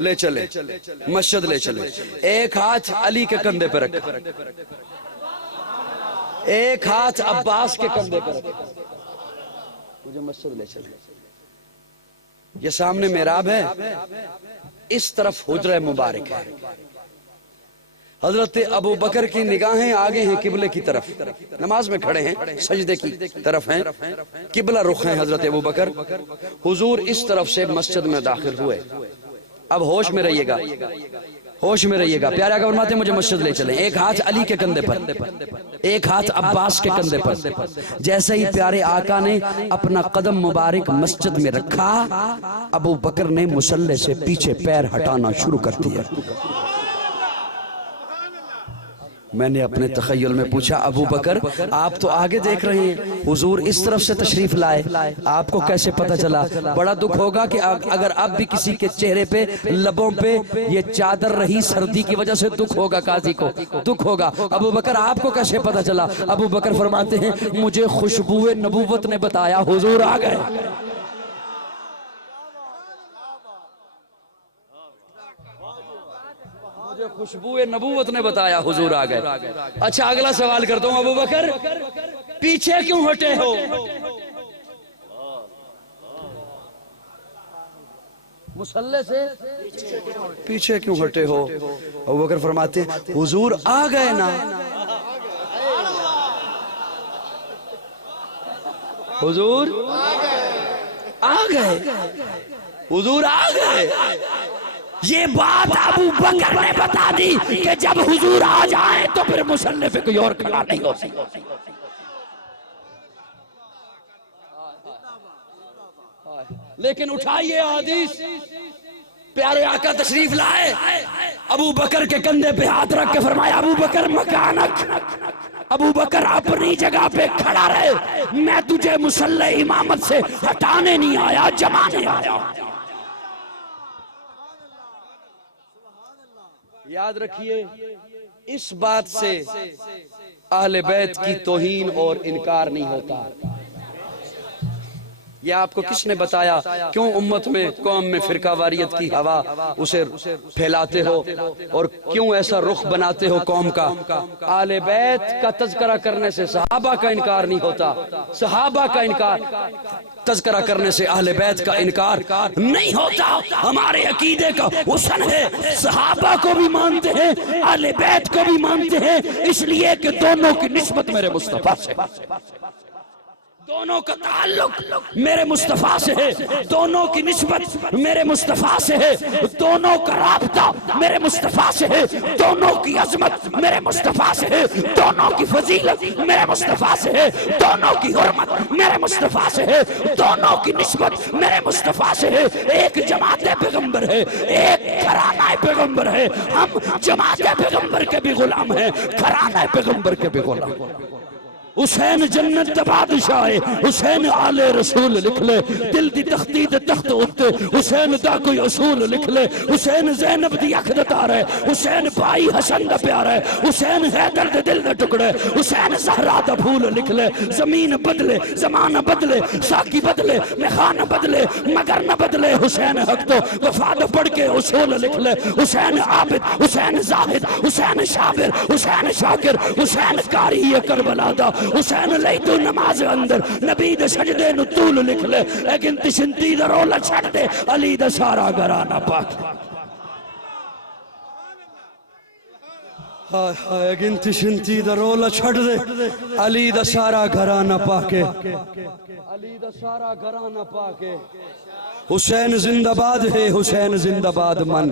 لے چلے، مسجد لے چلے، ایک ہاتھ علی کے کندھے پہ رکھا، ایک ہاتھ عباس کے کندھے پہ رکھا، مجھے مسجد لے چلے، یہ سامنے محراب ہے، اس طرف حجرہ مبارک ہے، حضرت ابو بکر کی نگاہیں آگے ہیں قبلے کی طرف، نماز میں کھڑے ہیں، سجدے کی طرف ہیں، قبلہ رخ ہیں حضرت ابو بکر، حضور اس طرف سے مسجد میں داخل ہوئے۔ اب ہوش میں رہیے گا، ہوش میں رہیے گا، پیارے آقا فرماتے ہیں مجھے مسجد لے چلیں، ایک ہاتھ علی کے کندھے پر، ایک ہاتھ عباس کے کندھے پر، جیسے ہی پیارے آقا نے اپنا قدم مبارک مسجد میں رکھا، ابو بکر نے مصلی سے پیچھے پیر ہٹانا شروع کر دیا۔ میں نے اپنے تخیل میں پوچھا ابو بکر آپ تو آگے دیکھ رہے ہیں، حضور اس طرف سے تشریف لائے، آپ کو کیسے پتہ چلا؟ بڑا دکھ ہوگا کہ اگر اب بھی کسی کے چہرے پہ لبوں پہ یہ چادر رہی سردی کی وجہ سے دکھ ہوگا، قاضی کو دکھ ہوگا۔ ابو بکر آپ کو کیسے پتہ چلا؟ ابو بکر فرماتے ہیں مجھے خوشبو نبوت نے بتایا حضور آ گئے۔ مجھے خوشبو نبوت نے بتایا حضور آ گئے۔ اچھا اگلا سوال کرتا ہوں، ابو بکر پیچھے کیوں ہٹے ہو؟ مصلی سے پیچھے کیوں ہٹے ہو؟ ابو بکر فرماتے ہیں حضور آ گئے نا۔ حضور آ گئے، حضور آ گئے۔ یہ بات ابو بکر نے بتا دی کہ جب حضور آ جائیں تو پھر مصلی پہ کوئی اور کھڑا نہیں ہو سکتا۔ لیکن اٹھائیے حدیث، پیارے آقا تشریف لائے، ابو بکر کے کندھے پہ ہاتھ رکھ کے فرمایا ابو بکر مکانک، ابو بکر اپنی جگہ پہ کھڑا رہے، میں تجھے مصلی امامت سے ہٹانے نہیں آیا، جمانے آیا۔ یاد رکھیے اس بات سے اہل بیت کی توہین اور انکار نہیں ہوتا۔ یہ آپ کو کس نے بتایا؟ کیوں امت میں قوم میں فرقہ واریت کی ہوا اسے پھیلاتے ہو اور کیوں ایسا رخ بناتے ہو قوم کا؟ اہل بیت کا تذکرہ کرنے سے صحابہ کا انکار نہیں ہوتا، صحابہ کا انکار تذکرہ کرنے سے اہل بیت کا انکار نہیں ہوتا۔ ہمارے عقیدے کا حسن ہے، صحابہ کو بھی مانتے ہیں اہل بیت کو بھی مانتے ہیں، اس لیے کہ دونوں کی نسبت میرے مصطفیٰ سے، دونوں کا تعلق میرے مصطفیٰ سے ہے، دونوں کی نسبت میرے مصطفیٰ سے ہے، دونوں کا رابطہ میرے مصطفیٰ سے ہے، دونوں کی عظمت میرے مصطفیٰ سے ہے، دونوں کی فضیلت میرے مصطفیٰ سے ہے، دونوں کی حرمت میرے مصطفیٰ سے ہے، دونوں کی نسبت میرے مصطفیٰ سے ہے۔ ایک جماعت پیغمبر ہے، ایک گھرانہ پیغمبر ہے، ہم جماعت پیغمبر کے بھی غلام ہیں، گھرانہ پیغمبر کے بھی غلام ہیں۔ حسین جنت دا بادشاہ ہے، حسین آل رسول لکھ لے، دل دی تختی دے تخت اتے حسین دا کوئی اصول لکھ لے، حسین زینب دی اکھ دا تار ہے، حسین بھائی حسن دا پیار ہے، حسین حیدر دے دل دے ٹکڑے، حسین زہرا دا پھول لکھ لے۔ زمین بدلے، زمانہ بدلے، ساکی بدلے، میخانہ بدلے، مگر نہ بدلے حسین حق تو وفاد پڑھ کے اصول لکھ لے۔ حسین عابد، حسین زاہد، حسین شابر، حسین شاکر، حسین کاری کربلا دا، حسین لئی تو نماز اندر نبی دے سجدے نو طول لکھ لے، لیکن تشنتی دا رولا چھڑ دے علی دا سارا گھرانہ پاک۔ لیکن تشنتی دا رولا چھڑ دے علی دا سارا گھرانہ پاکے، علی دا سارا گھرانہ پاکے۔ حسین زندہ باد ہے، حسین زندہ باد من،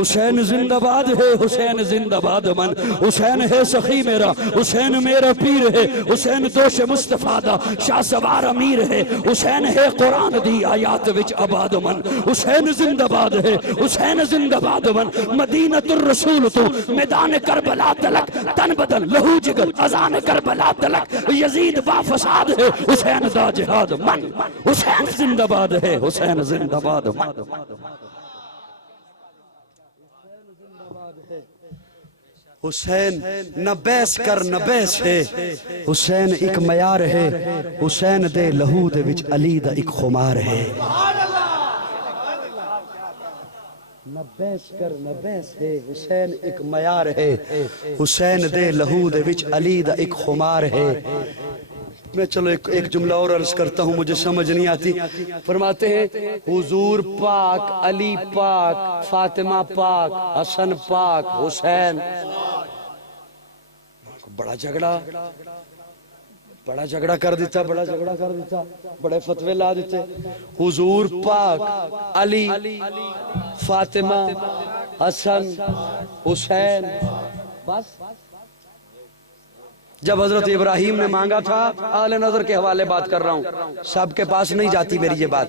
حسین زندہ باد ہے، حسین زندہ باد من، حسین ہے سخی میرا، حسین میرا پیر ہے، حسین دوش مصطفیٰ دا شاہ سوار امیر ہے، حسین ہے قرآن دی آیات وچ آباد من، حسین زندہ باد ہے، حسین زندہ باد من۔ مدینۃ الرسول تو میدان کربلا تلک، تن بدن لہو جگر اذان کربلا تلک، یزید با فساد ہے، حسین دا جہاد من، حسین زندہ باد ہے، حسین زندہ باد من۔ حسین نہ بیس کر نہ بیس ہے، حسین ایک معیار ہے، حسین دے لہو دے وچ علی دا ایک خمار ہے۔ نہ بیس کر نہ بیس ہے، حسین ایک معیار ہے، حسین دے لہو دے وچ علی دا ایک خمار ہے۔ میں چلو ایک جملہ اور عرض کرتا ہوں، مجھے سمجھ نہیں آتی۔ فرماتے ہیں حضور پاک، علی پاک، فاطمہ پاک، حسن پاک، حسین۔ بڑا جھگڑا کر دیتا، بڑے فتوے لا دیتے۔ حضور پاک، علی، فاطمہ، حسن، حسین، بس جب حضرت ابراہیم نے مانگا تھا، آل نظر کے حوالے بات کر رہا ہوں، سب کے پاس نہیں جاتی میری یہ بات،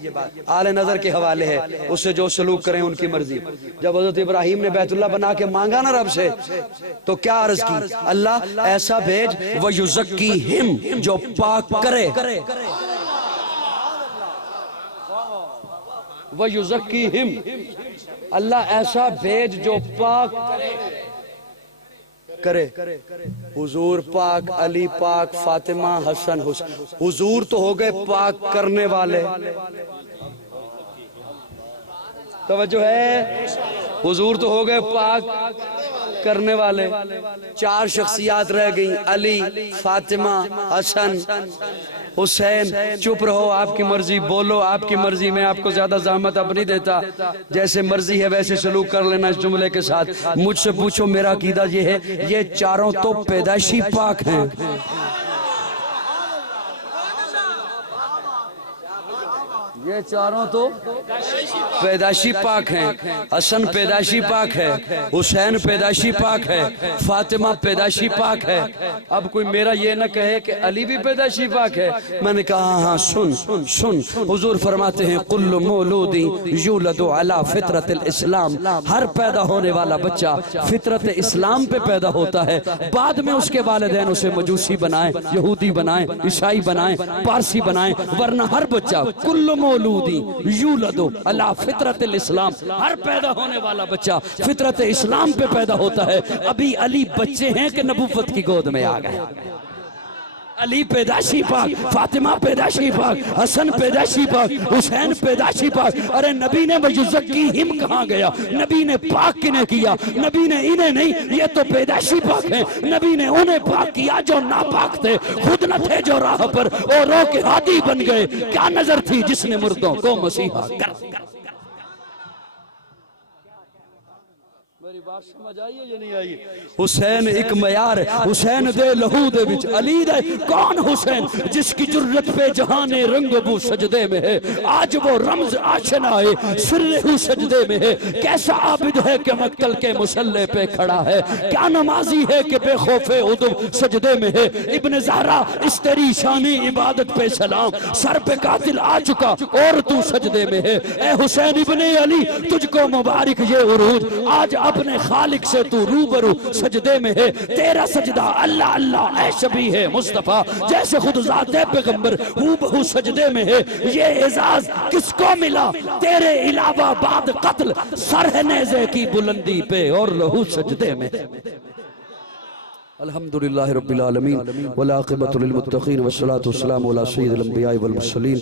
آل نظر کے حوالے ہے، اس سے جو سلوک کریں ان کی مرضی۔ جب حضرت ابراہیم نے بیت اللہ بنا کے مانگا نا رب سے، تو کیا عرض کی؟ اللہ ایسا بھیج وَيُزَكِّيهِمْ، جو پاک کرے، وَيُزَكِّيهِمْ، اللہ ایسا بھیج جو پاک کرے۔ حضور پاک، علی پاک، فاطمہ، حسن، حسین، حضور تو ہو گئے پاک کرنے والے، توجہ ہے، حضور تو ہو گئے پاک کرنے والے، چار شخصیات رہ گئیں، علی، فاطمہ، حسن، حسین۔ چپ رہو، آپ کی مرضی، بولو آپ کی مرضی، میں آپ کو زیادہ زحمت اب نہیں دیتا، جیسے مرضی ہے ویسے سلوک کر لینا اس جملے کے ساتھ۔ مجھ سے پوچھو، میرا عقیدہ یہ ہے، یہ چاروں تو پیدائشی پاک ہیں، یہ چاروں تو پیدائشی پاک ہیں۔ حسن پیدائشی پاک ہے، حسین پیدائشی پاک ہے، فاطمہ پیدائشی پاک ہے۔ اب کوئی میرا یہ نہ کہے کہ علی بھی پیدائشی پاک ہے۔ میں نے کہا ہاں سن، حضور فرماتے ہیں کل مولود یولد علی فطرت الاسلام، ہر پیدا ہونے والا بچہ فطرت اسلام پہ پیدا ہوتا ہے، بعد میں اس کے والدین اسے مجوسی بنائیں، یہودی بنائیں، عیسائی بنائیں، پارسی بنائیں، ورنہ ہر بچہ کل مولود یولد علی فطرت الاسلام، ہر پیدا ہونے والا بچہ فطرت اسلام پہ پیدا ہوتا ہے۔ ابھی علی بچے ہیں کہ نبوت کی گود میں آ گئے؟ علی پیدائشی پاک، فاطمہ پیدائشی پاک، حسن پیدائشی پاک، حسین پیدائشی پاک۔ ارے نبی نے وَيُزَكِّيهِمْ کہاں گیا؟ نبی نے پاک کنہیں کیا؟ نبی نے انہیں نہیں، یہ تو پیدائشی پاک ہیں، نبی نے انہیں پاک کیا جو ناپاک تھے، خود نہ تھے جو راہ پر، اور رو کے ہادی بن گئے۔ کیا نظر تھی جس نے مردوں کو مسیحا کر۔ میری بات سمجھ آئی ہے یا نہیں آئی؟ حسین ایک معیار ہے، حسین دے لہو دے وچ علی دے۔ کون حسین؟ جس کی جرت پہ جہان رنگ بو سجدے میں ہے، آج وہ رمز آشنا ہے، سر سجدے میں ہے۔ کیسا عابد ہے کہ مقتل کے مسلح پہ کھڑا ہے، کیا نمازی ہے کہ بے خوف عدو سجدے میں ہے۔ ابن زہرا اس تیری شانی عبادت پہ سلام، سر پہ قاتل آ چکا اور تو سجدے میں ہے۔ اے حسین ابن علی، تجھ کو مبارک یہ عروج، آج اپنے خالق سے تو روبرو سجدے میں ہے۔ تیرا سجدہ اللہ اللہ اے شبیہ ہے مصطفیٰ، جیسے خود ذات پیغمبر ہو بہو سجدے میں ہے۔ یہ اعزاز کس کو ملا تیرے علاوہ بعد قتل، سر ہے نیزے کی بلندی پہ اور لہو سجدے میں ہے۔ الحمدللہ رب العالمین والعاقبۃ للمتقین والصلاة والسلام علی سید الانبیاء والمرسلین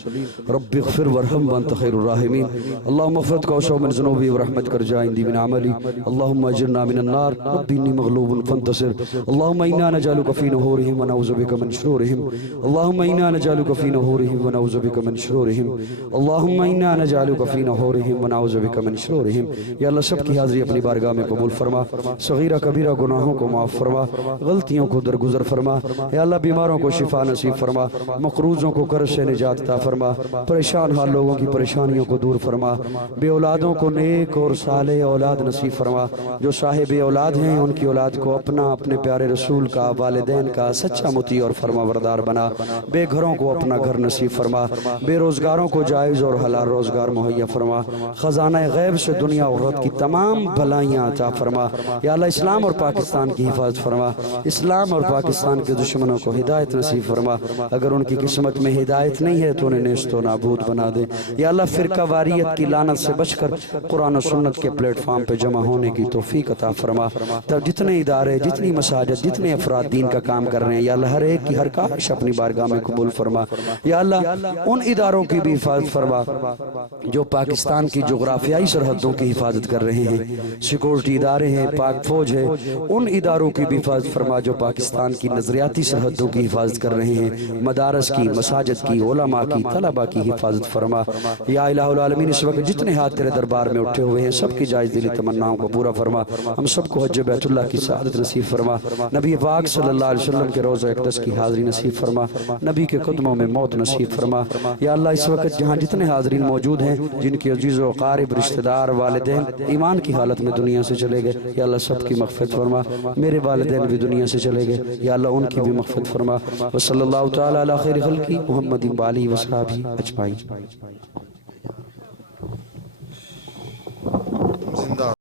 رب اغفر وارحم وانت خیر الراحمین اللہم اغفرت کا من ذنوبی ورحمت کر جائن دی من عملی اللہم اجرنا من النار رب انی مغلوب فانتصر اللہم انا نجعلک فی نحورہم ونعوذ بک من شرورہم اللہم انا نجعلک فی نحورہم ونعوذ بک من شرورہم اللہم انا نجعلک فی نحورہم ونعوذ بک من شرورہم۔ یا اللہ سب کی حاضری اپنی بارگاہ میں قبول فرما، صغیرہ کبیرہ گناہوں کو معاف فرما، غلطیوں کو درگزر فرما۔ یا اللہ بیماروں کو شفا نصیب فرما، مقروضوں کو قرض سے نجات عطا فرما، پریشان حال لوگوں کی پریشانیوں کو دور فرما، بے اولادوں کو نیک اور صالح اولاد نصیب فرما، جو صاحب اولاد ہیں ان کی اولاد کو اپنا اپنے پیارے رسول کا والدین کا سچا مطیع اور فرما بردار بنا، بے گھروں کو اپنا گھر نصیب فرما، بے روزگاروں کو جائز اور حلال روزگار مہیا فرما، خزانہ غیب سے دنیا اور آخرت کی تمام بھلائیاں عطا فرما۔ یا اللہ اسلام اور پاکستان کی حفاظت فرما، اسلام اور پاکستان کے دشمنوں کو ہدایت نصیب فرما، اگر ان کی قسمت میں ہدایت نہیں ہے تو انہیں نیست و نابود بنا دے۔ یا اللہ فرقہ واریت کی لعنت سے بچ کر قرآن و سنت کے پلیٹ فارم پہ جمع ہونے کی توفیق عطا فرما۔ تب جتنے ادارے، جتنی مساجد، جتنے افراد دین کا کام کر رہے ہیں، یا اللہ ہر ایک کی ہر کاش اپنی بارگاہ میں قبول فرما۔ یا اللہ ان اداروں کی بھی حفاظت فرما جو پاکستان کی جغرافیائی سرحدوں کی حفاظت کر رہے ہیں، سیکورٹی ادارے ہیں، پاک فوج ہے، ان اداروں کی بھی حفاظت فرما جو پاکستان کی نظریاتی سرحدوں کی حفاظت کر رہے ہیں، مدارس کی، مساجد کی، علماء کی، طلباء کی حفاظت فرما۔ یا الہ العالمین اس وقت جتنے ہاتھ تیرے دربار میں اٹھے ہوئے ہیں سب کی جائز دلی تمناؤں کو پورا فرما، ہم سب کو حج بیت اللہ کی سعادت نصیب فرما، نبی پاک صلی اللہ علیہ وسلم کے روضہ اقدس کی حاضری نصیب فرما، نبی کے قدموں میں موت نصیب فرما۔ یا اللہ اس وقت جہاں جتنے حاضرین موجود ہیں جن کے عزیز و اقارب، رشتہ دار، والدین ایمان کی حالت میں دنیا سے چلے گئے، یا اللہ سب کی مغفرت فرما، میرے والدین بھی دنیا دنیا سے چلے گئے، یا اللہ ان کی بھی مغفرت فرما۔ وصلی اللہ تعالی علی خیر خلقی محمد و آلہ و صحبہ اجمعین۔